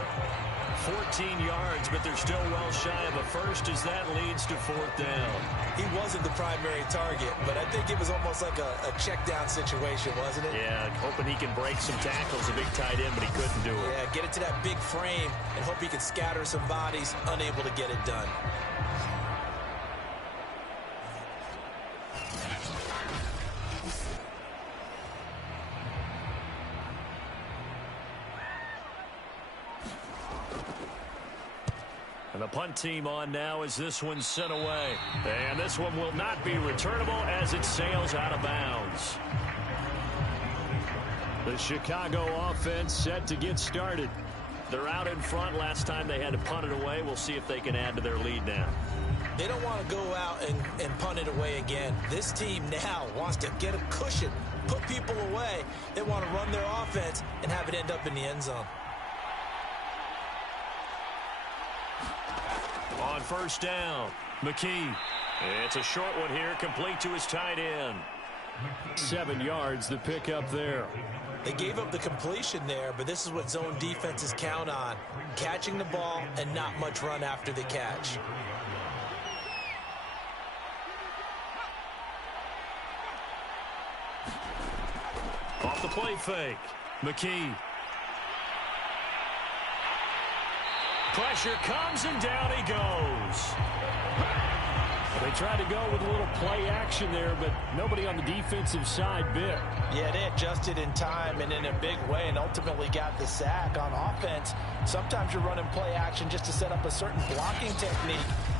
14 yards, but they're still well shy of a first as that leads to 4th down. He wasn't the primary target, but I think it was almost like a check down situation, wasn't it? Yeah, hoping he can break some tackles, a big tight end, but he couldn't do it. Yeah, get it to that big frame and hope he can scatter some bodies, unable to get it done. And the punt team on now as this one's sent away. And this one will not be returnable as it sails out of bounds. The Chicago offense set to get started. They're out in front. Last time they had to punt it away. We'll see if they can add to their lead now. They don't want to go out and punt it away again. This team now wants to get a cushion, put people away. They want to run their offense and have it end up in the end zone. On 1st down, McKee. It's a short one here, complete to his tight end. 7 yards, the pickup there. They gave up the completion there, but this is what zone defenses count on. Catching the ball and not much run after the catch. Off the play fake, McKee. Pressure comes and down he goes. They tried to go with a little play action there, but nobody on the defensive side bit. Yeah, they adjusted in time and in a big way and ultimately got the sack. On offense, sometimes you're running play action just to set up a certain blocking technique.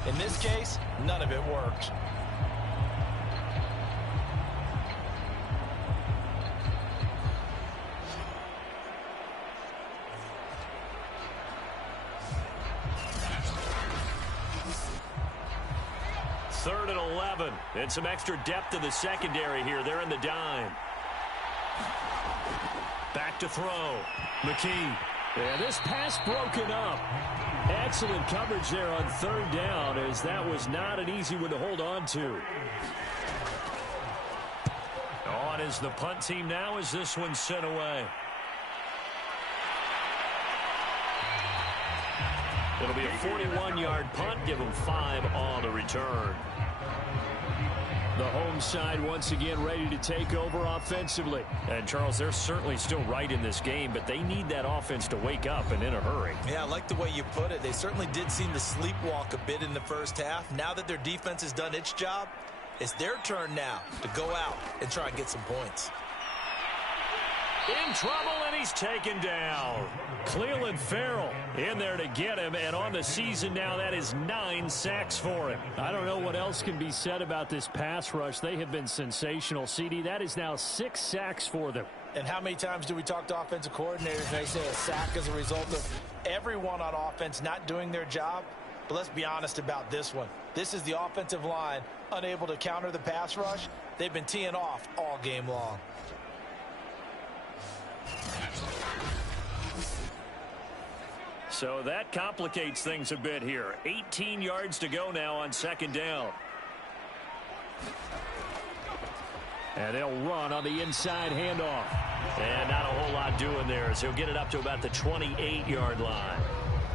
In this case, none of it worked. Third and 11, and some extra depth in the secondary here. They're in the dime. Back to throw. McKee. Yeah, this pass broken up. Excellent coverage there on 3rd down, as that was not an easy one to hold on to. On is the punt team now as this one's sent away. It'll be a 41-yard punt. Give them 5 on the return. The home side once again ready to take over offensively. And, Charles, they're certainly still right in this game, but they need that offense to wake up and in a hurry. Yeah, I like the way you put it. They certainly did seem to sleepwalk a bit in the first half. Now that their defense has done its job, it's their turn now to go out and try and get some points. In trouble, and he's taken down. Cleveland Farrell in there to get him, and on the season now, that is 9 sacks for him. I don't know what else can be said about this pass rush. They have been sensational, CD. That is now 6 sacks for them. And how many times do we talk to offensive coordinators and they say a sack as a result of everyone on offense not doing their job? But let's be honest about this one. This is the offensive line unable to counter the pass rush. They've been teeing off all game long. So that complicates things a bit here. 18 yards to go now on second down. And they'll run on the inside handoff. And not a whole lot doing there, as he'll get it up to about the 28-yard line.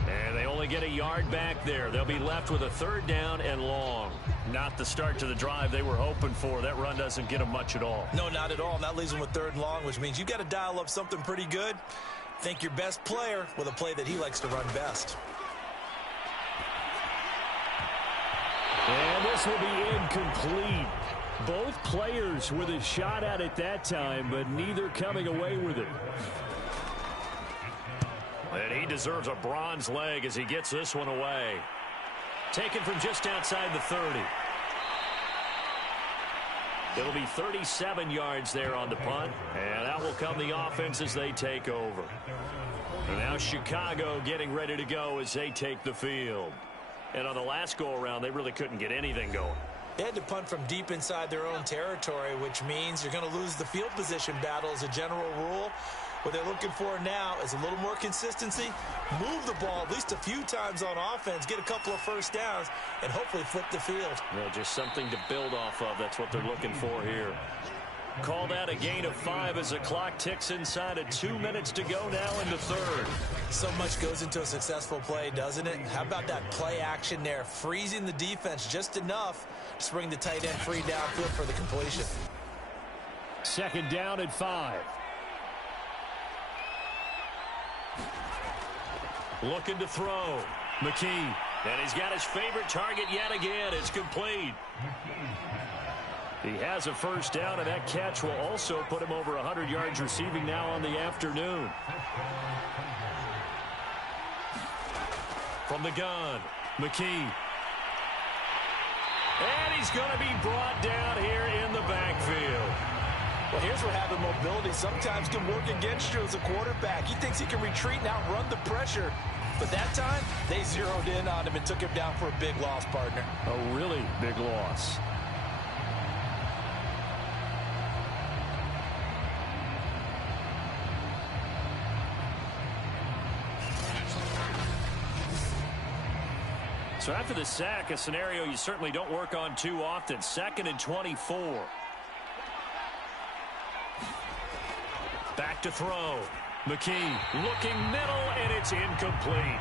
And they only get a yard back there. They'll be left with a third down and long. Not the start to the drive they were hoping for. That run doesn't get them much at all. No, not at all. And that leaves them with third and long, which means you've got to dial up something pretty good. Think your best player with a play that he likes to run best. And this will be incomplete. Both players with a shot at it that time, but neither coming away with it. And he deserves a bronze leg as he gets this one away. Taken from just outside the 30. It'll be 37 yards there on the punt, and out will come the offense as they take over. And now Chicago getting ready to go as they take the field. And on the last go-around, they really couldn't get anything going. They had to punt from deep inside their own territory, which means you're going to lose the field position battle as a general rule. What they're looking for now is a little more consistency, move the ball at least a few times on offense, get a couple of first downs, and hopefully flip the field. Well, just something to build off of. That's what they're looking for here. Called out a gain of 5 as the clock ticks inside of 2 minutes to go now in the third. So much goes into a successful play, doesn't it? How about that play action there, freezing the defense just enough to bring the tight end free downfield for the completion. Second down and 5. Looking to throw. McKee. And he's got his favorite target yet again. It's complete. He has a first down, and that catch will also put him over 100 yards receiving now on the afternoon. From the gun, McKee. And he's going to be brought down here in the backfield. Well, here's where having mobility sometimes can work against you as a quarterback. He thinks he can retreat and outrun the pressure. But that time, they zeroed in on him and took him down for a big loss, partner. A really big loss. So after the sack, a scenario you certainly don't work on too often. 2nd and 24. Back to throw. McKee looking middle, and it's incomplete.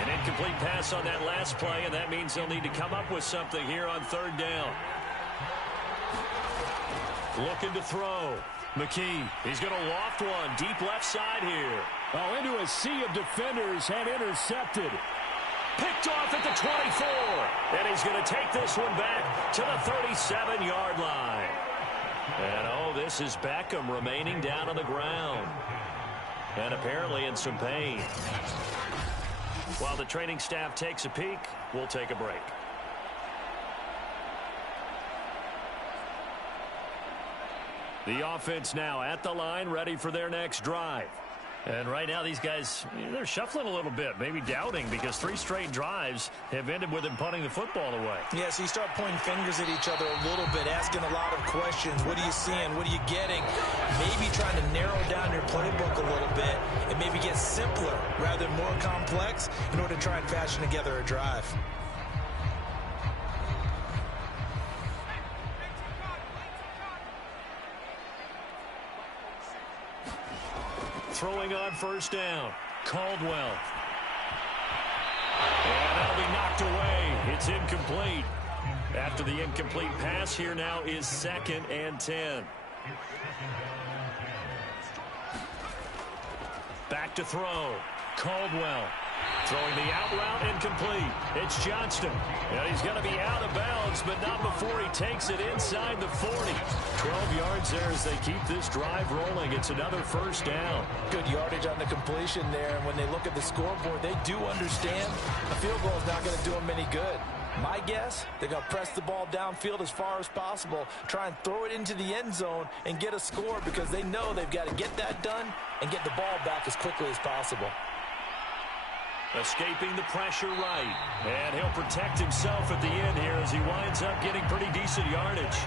An incomplete pass on that last play, and that means they'll need to come up with something here on third down. Looking to throw. McKee, he's going to loft one deep left side here. Oh, into a sea of defenders and intercepted. Picked off at the 24. And he's going to take this one back to the 37-yard line. And, oh, this is Beckham remaining down on the ground. And apparently in some pain. While the training staff takes a peek, we'll take a break. The offense now at the line, ready for their next drive. And right now these guys, they're shuffling a little bit, maybe doubting, because 3 straight drives have ended with them punting the football away. Yeah, so you start pointing fingers at each other a little bit, asking a lot of questions. What are you seeing? What are you getting? Maybe trying to narrow down your playbook a little bit and maybe get simpler rather than more complex in order to try and fashion together a drive. Throwing on first down, Caldwell. And that'll be knocked away. It's incomplete. After the incomplete pass, here now is 2nd and 10. Back to throw, Caldwell. Throwing the out route incomplete. It's Johnston. And he's going to be out of bounds, but not before he takes it inside the 40. 12 yards there as they keep this drive rolling. It's another first down. Good yardage on the completion there. And when they look at the scoreboard, they do understand a field goal is not going to do them any good. My guess, they're going to press the ball downfield as far as possible, try and throw it into the end zone and get a score because they know they've got to get that done and get the ball back as quickly as possible. Escaping the pressure right. And he'll protect himself at the end here as he winds up getting pretty decent yardage.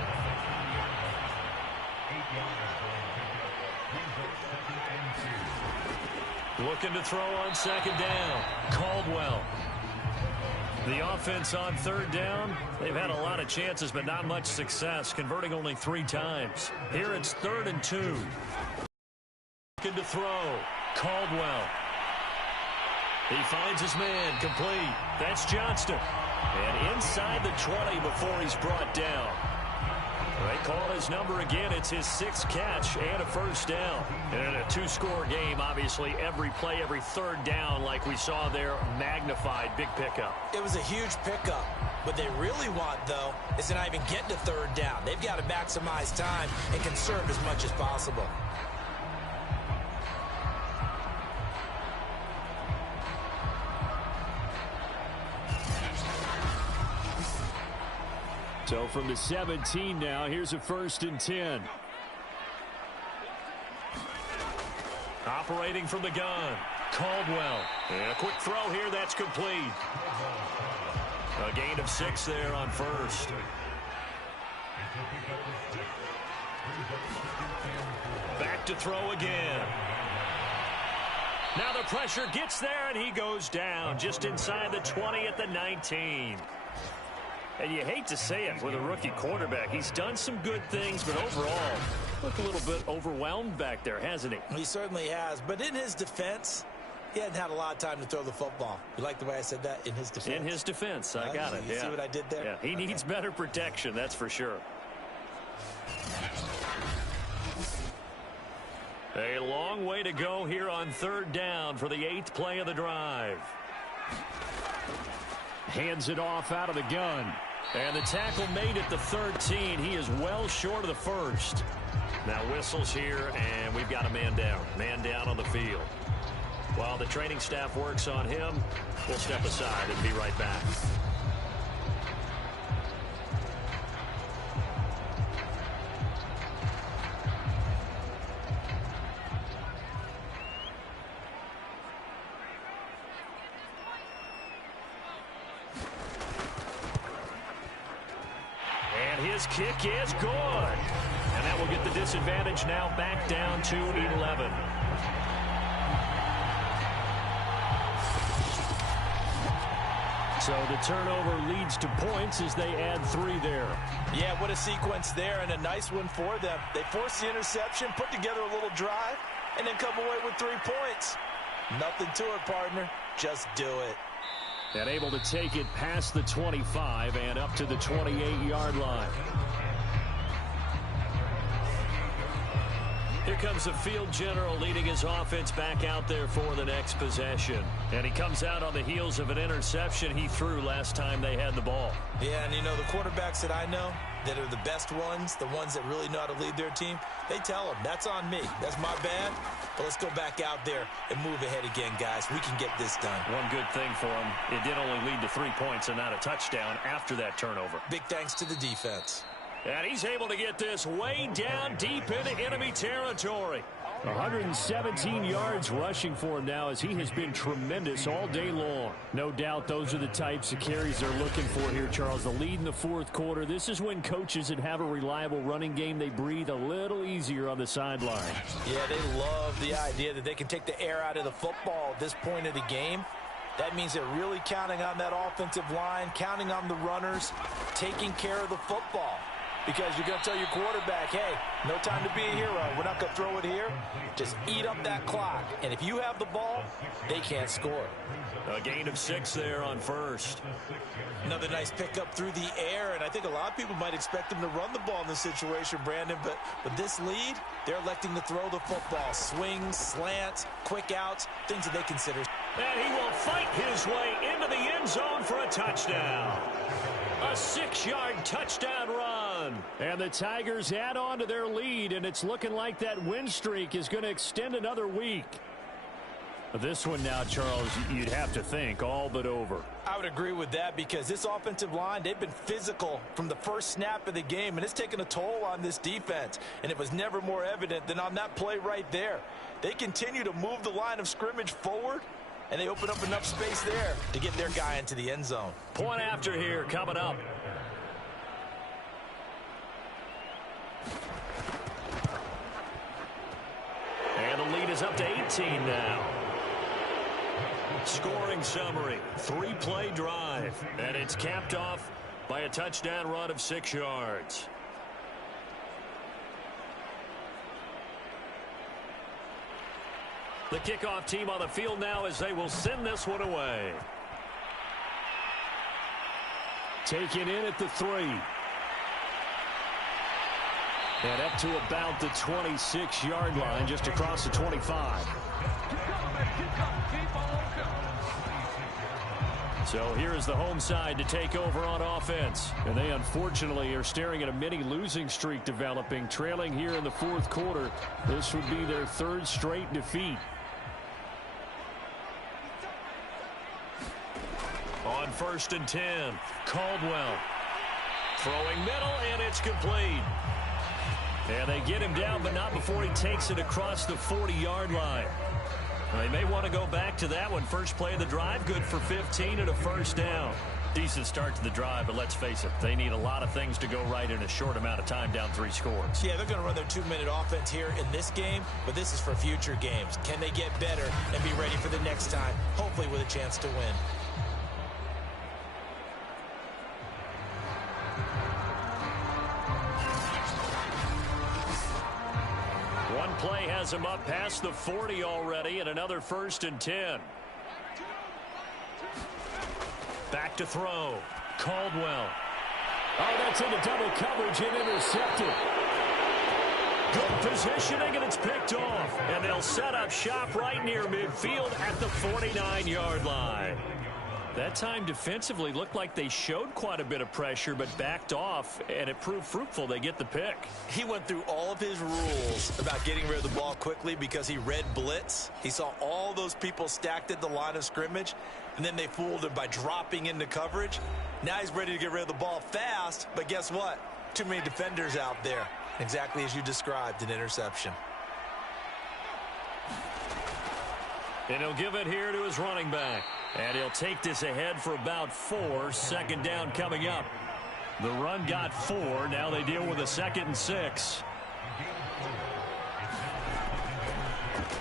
Looking to throw on second down. Caldwell. The offense on third down, they've had a lot of chances, but not much success, converting only 3 times. Here it's 3rd and 2. Looking to throw. Caldwell. He finds his man, complete. That's Johnston. And inside the 20 before he's brought down. They call his number again. It's his 6th catch and a first down. And in a 2-score game, obviously, every play, every third down, like we saw there, magnified. Big pickup. It was a huge pickup. What they really want, though, is to not even get to third down. They've got to maximize time and conserve as much as possible. So from the 17 now, here's a 1st and 10. Operating from the gun, Caldwell. And a quick throw here, that's complete. A gain of 6 there on first. Back to throw again. Now the pressure gets there, and he goes down just inside the 20 at the 19. And you hate to say it with a rookie quarterback. He's done some good things, but overall, looked a little bit overwhelmed back there, hasn't he? He certainly has. But in his defense, he hadn't had a lot of time to throw the football. You like the way I said that? In his defense? In his defense. I got it. You see what I did there? Yeah, he needs better protection, that's for sure. A long way to go here on third down for the 8th play of the drive. Hands it off out of the gun. And the tackle made at the 13. He is well short of the first. Now whistles here, and we've got a man down. Man down on the field. While the training staff works on him, we'll step aside and be right back. His kick is good. And that will get the disadvantage now back down to 11. So the turnover leads to points as they add 3 there. Yeah, what a sequence there, and a nice one for them. They force the interception, put together a little drive, and then come away with 3 points. Nothing to it, partner. Just do it. And able to take it past the 25 and up to the 28-yard line. Here comes the field general leading his offense back out there for the next possession. And he comes out on the heels of an interception he threw last time they had the ball. Yeah, and you know, the quarterbacks that I know that are the best ones, the ones that really know how to lead their team, they tell them, that's on me. That's my bad. But let's go back out there and move ahead again, guys. We can get this done. One good thing for him, it did only lead to 3 points and not a touchdown after that turnover. Big thanks to the defense. And he's able to get this way down deep into enemy territory. 117 yards rushing for him now as he has been tremendous all day long. No doubt those are the types of carries they're looking for here, Charles. The lead in the 4th quarter. This is when coaches that have a reliable running game, they breathe a little easier on the sideline. Yeah, they love the idea that they can take the air out of the football at this point of the game. That means they're really counting on that offensive line, counting on the runners, taking care of the football. Because you're going to tell your quarterback, hey, no time to be a hero. We're not going to throw it here. Just eat up that clock. And if you have the ball, they can't score. A gain of 6 there on first. Another nice pickup through the air, and I think a lot of people might expect them to run the ball in this situation, Brandon, but with this lead, they're electing to throw the football. Swings, slants, quick outs, things that they consider. And he will fight his way into the end zone for a touchdown. A 6-yard touchdown run. And the Tigers add on to their lead, and it's looking like that win streak is going to extend another week. This one now, Charles, you'd have to think all but over. I would agree with that because this offensive line, they've been physical from the first snap of the game, and it's taken a toll on this defense. And it was never more evident than on that play right there. They continue to move the line of scrimmage forward, and they open up enough space there to get their guy into the end zone. Point after here coming up. And the lead is up to 18 now. Scoring summary, 3-play drive, and it's capped off by a touchdown run of 6 yards. The kickoff team on the field now as they will send this one away. Taken in at the 3. And up to about the 26-yard line, just across the 25. So here is the home side to take over on offense. And they unfortunately are staring at a mini losing streak developing, trailing here in the fourth quarter. This would be their 3rd straight defeat. On 1st and 10, Caldwell throwing middle, and it's complete. And they get him down, but not before he takes it across the 40-yard line. They may want to go back to that one. First play of the drive, good for 15 and a first down. Decent start to the drive, but let's face it, they need a lot of things to go right in a short amount of time, down 3 scores. Yeah, they're going to run their 2-minute offense here in this game, but this is for future games. Can they get better and be ready for the next time, hopefully with a chance to win? One play has him up past the 40 already, and another 1st and 10. Back to throw. Caldwell. Oh, that's into double coverage and intercepted. Good positioning, and it's picked off. And they'll set up shop right near midfield at the 49-yard line. That time defensively looked like they showed quite a bit of pressure but backed off, and it proved fruitful. They get the pick. He went through all of his rules about getting rid of the ball quickly because he read blitz. He saw all those people stacked at the line of scrimmage, and then they fooled him by dropping into coverage. Now he's ready to get rid of the ball fast, but guess what? Too many defenders out there. Exactly as you described, an interception. And he'll give it here to his running back. And he'll take this ahead for about 4. 2nd down coming up. The run got 4. Now they deal with a 2nd and 6.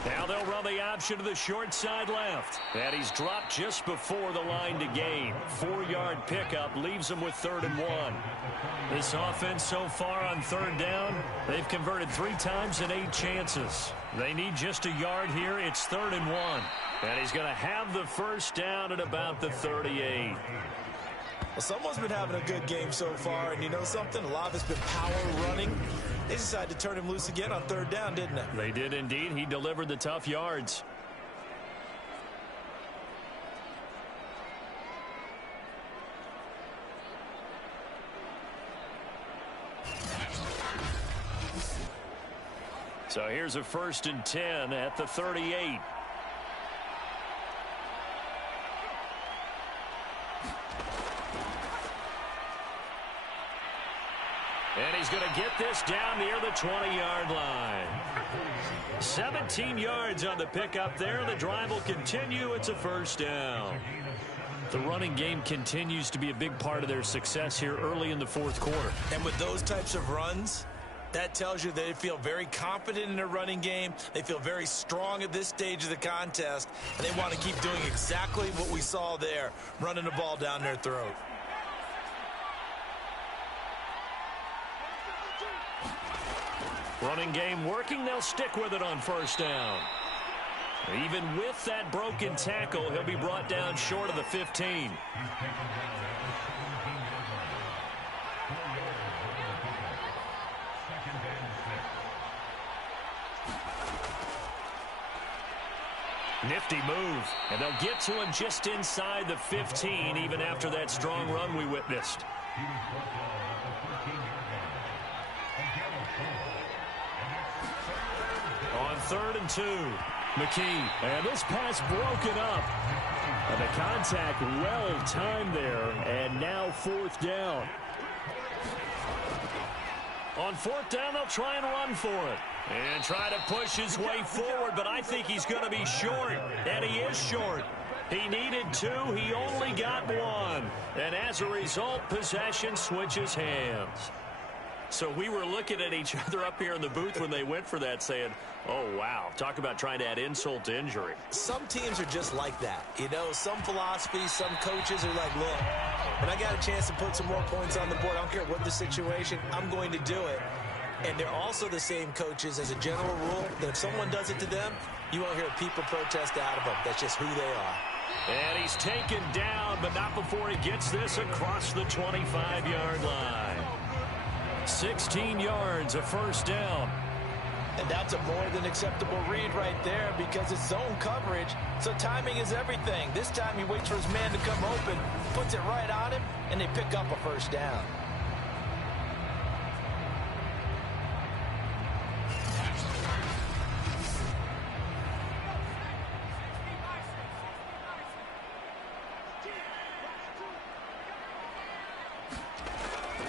Now they'll run the option to the short side left. And he's dropped just before the line to gain. 4-yard pickup leaves him with 3rd and 1. This offense so far on 3rd down, they've converted 3 times in 8 chances. They need just a yard here. It's 3rd and 1. And he's going to have the first down at about the 38. Well, someone's been having a good game so far, and you know something? A lot of it's been power running. They decided to turn him loose again on 3rd down, didn't they? They did indeed. He delivered the tough yards. So here's a 1st and 10 at the 38. And he's going to get this down near the 20-yard line. 17 yards on the pickup there. The drive will continue. It's a first down. The running game continues to be a big part of their success here early in the fourth quarter. And with those types of runs, that tells you they feel very confident in their running game. They feel very strong at this stage of the contest, and they want to keep doing exactly what we saw there, running the ball down their throat. Running game working. They'll stick with it on first down. Even with that broken tackle, he'll be brought down short of the 15. Nifty move, and they'll get to him just inside the 15, even after that strong run we witnessed. On 3rd and 2. McKee, and this pass broken up. And the contact well timed there, and now 4th down. On 4th down, they'll try and run for it. And try to push his way forward, but I think he's going to be short. And he is short. He needed 2. He only got 1. And as a result, possession switches hands. So we were looking at each other up here in the booth when they went for that saying, oh, wow, talk about trying to add insult to injury. Some teams are just like that. You know, some philosophies, some coaches are like, look, when I got a chance to put some more points on the board, I don't care what the situation, I'm going to do it. And they're also the same coaches as a general rule that if someone does it to them, you won't hear people protest out of them. That's just who they are. And he's taken down, but not before he gets this across the 25-yard line. 16 yards, a 1st down. And that's a more than acceptable read right there because it's zone coverage, so timing is everything. This time he waits for his man to come open, puts it right on him, and they pick up a 1st down.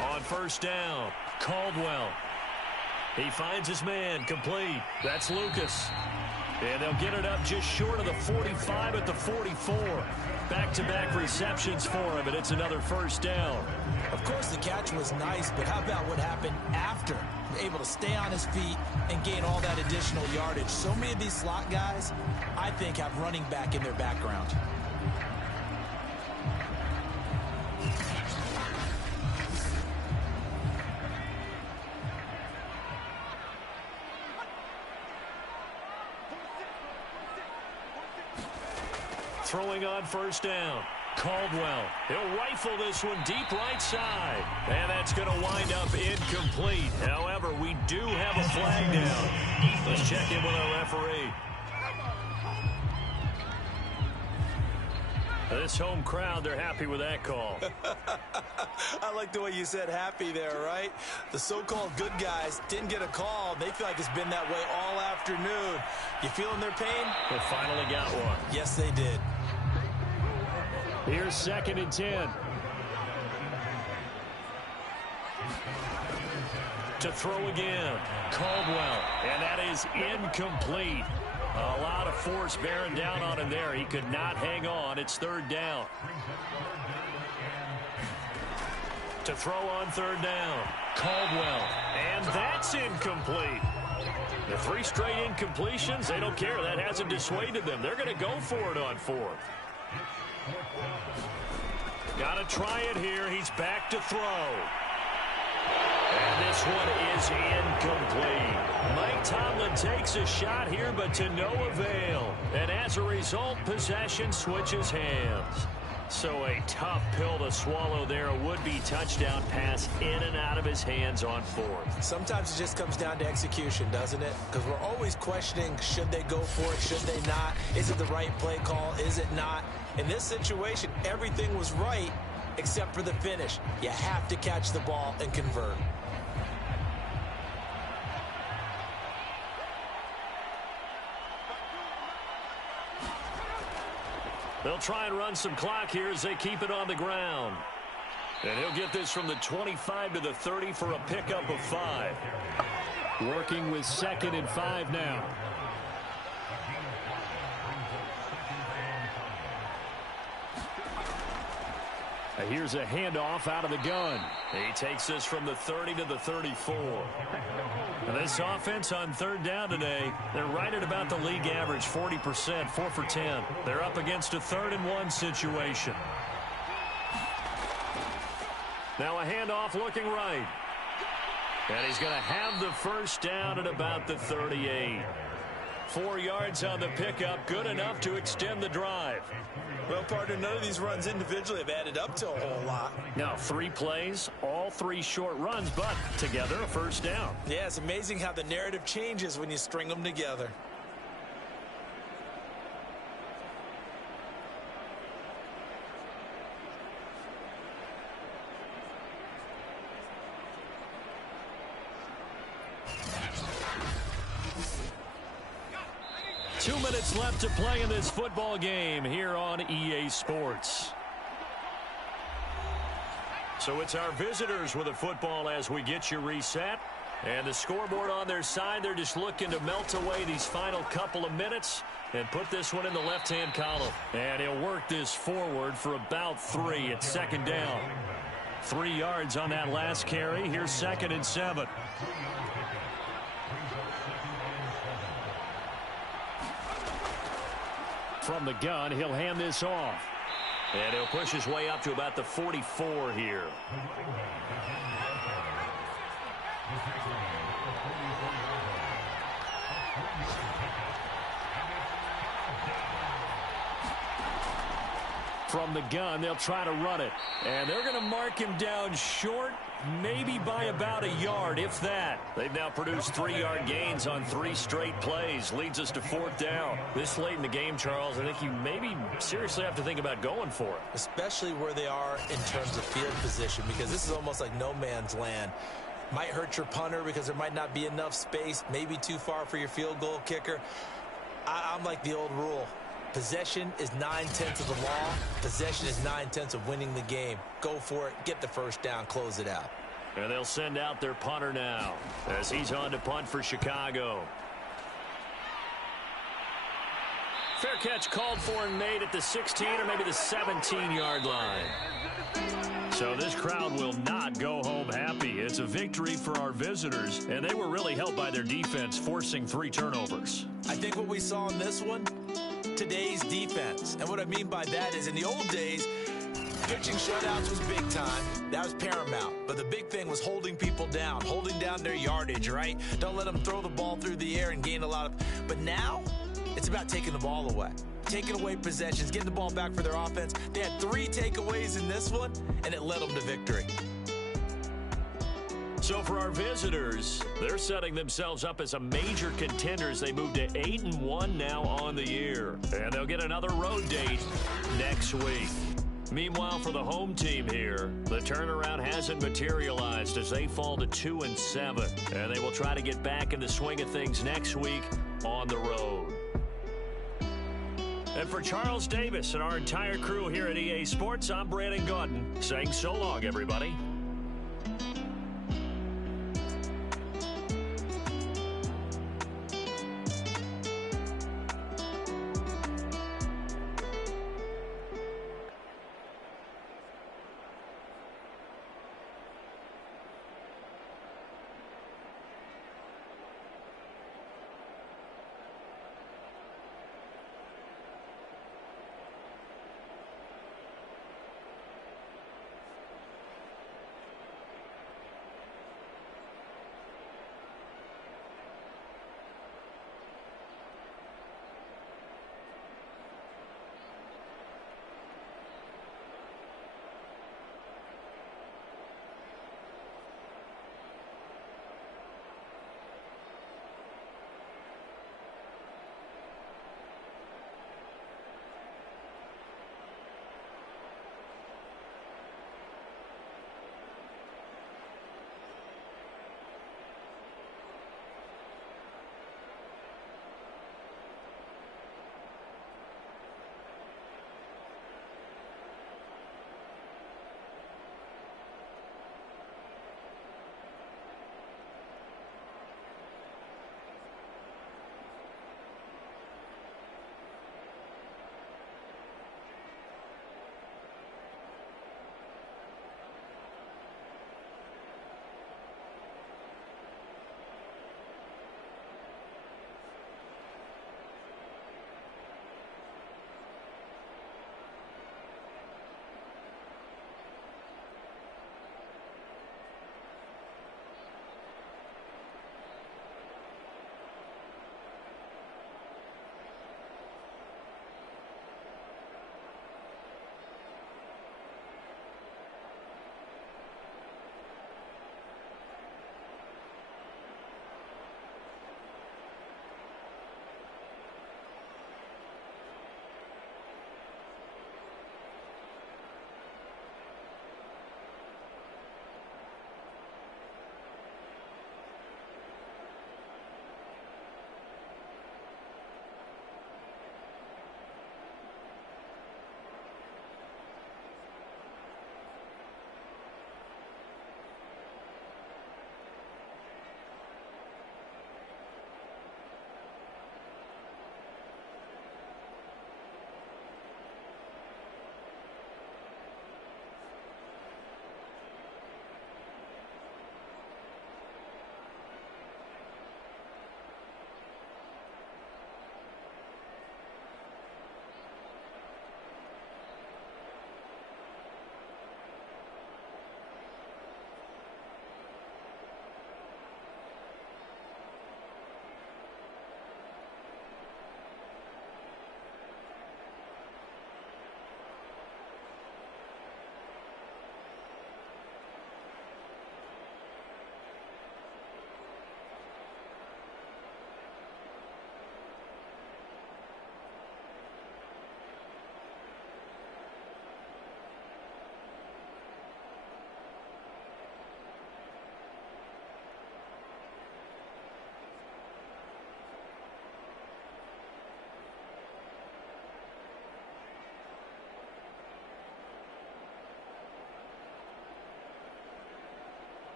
On 1st down, Caldwell. He finds his man, complete. That's Lucas. And they'll get it up just short of the 45 at the 44. Back-to-back receptions for him, and it's another 1st down. Of course, the catch was nice, but how about what happened after? Able to stay on his feet and gain all that additional yardage. So many of these slot guys, I think, have running back in their background. Throwing on 1st down. Caldwell. He'll rifle this one deep right side. And that's going to wind up incomplete. However, we do have a flag down. Let's check in with our referee. This home crowd, they're happy with that call. I like the way you said happy there, right? The so-called good guys didn't get a call. They feel like it's been that way all afternoon. You feeling their pain? They finally got one. Yes, they did. Here's 2nd and 10. To throw again, Caldwell, and that is incomplete. A lot of force bearing down on him there. He could not hang on. It's 3rd down. To throw on 3rd down, Caldwell, and that's incomplete. The 3 straight incompletions, they don't care. That hasn't dissuaded them. They're going to go for it on 4th. Got to try it here. He's back to throw. And this one is incomplete. Mike Tomlin takes a shot here, but to no avail. And as a result, possession switches hands. So a tough pill to swallow there. A would-be touchdown pass in and out of his hands on 4th. Sometimes it just comes down to execution, doesn't it? Because we're always questioning, should they go for it, should they not? Is it the right play call? Is it not? In this situation, everything was right except for the finish. You have to catch the ball and convert. They'll try and run some clock here as they keep it on the ground. And he'll get this from the 25 to the 30 for a pickup of 5. Working with 2nd and 5 now. Here's a handoff out of the gun. He takes this from the 30 to the 34. Now this offense on 3rd down today, they're right at about the league average, 40%, 4 for 10. They're up against a 3rd and 1 situation. Now a handoff looking right. And he's going to have the 1st down at about the 38. 4 yards on the pickup, good enough to extend the drive. Well, partner, none of these runs individually have added up to a whole lot. Now 3 plays, all 3 short runs, but together a 1st down. Yeah, it's amazing how the narrative changes when you string them together. 2 minutes left to play in this football game here on EA Sports. So it's our visitors with a football as we get you reset. And the scoreboard on their side, they're just looking to melt away these final couple of minutes and put this one in the left-hand column. And he'll work this forward for about 3. It's 2nd down. 3 yards on that last carry. Here's 2nd and 7. From the gun, he'll hand this off. And he'll push his way up to about the 44 here. From the gun, they'll try to run it. And they're going to mark him down short, maybe by about a yard, if that. They've now produced 3-yard gains on 3 straight plays. Leads us to 4th down. This late in the game, Charles, I think you maybe seriously have to think about going for it. Especially where they are in terms of field position, because this is almost like no man's land. Might hurt your punter because there might not be enough space, maybe too far for your field goal kicker. I'm like the old rule. Possession is 9/10 of the law. Possession is 9/10 of winning the game. Go for it. Get the first down. Close it out. And they'll send out their punter now as he's on to punt for Chicago. Fair catch called for and made at the 16 or maybe the 17-yard line. So this crowd will not go home happy. It's a victory for our visitors, and they were really helped by their defense, forcing 3 turnovers. I think what we saw in this one, today's defense. And what I mean by that is in the old days, pitching shutouts was big time. That was paramount. But the big thing was holding people down, holding down their yardage, right? Don't let them throw the ball through the air and gain a lot of... But now, it's about taking the ball away. Taking away possessions, getting the ball back for their offense. They had 3 takeaways in this one, and it led them to victory. So for our visitors, they're setting themselves up as a major contender as they move to 8-1 now on the year. And they'll get another road date next week. Meanwhile, for the home team here, the turnaround hasn't materialized as they fall to 2-7. And they will try to get back in the swing of things next week on the road. And for Charles Davis and our entire crew here at EA Sports, I'm Brandon Gaudin saying so long, everybody.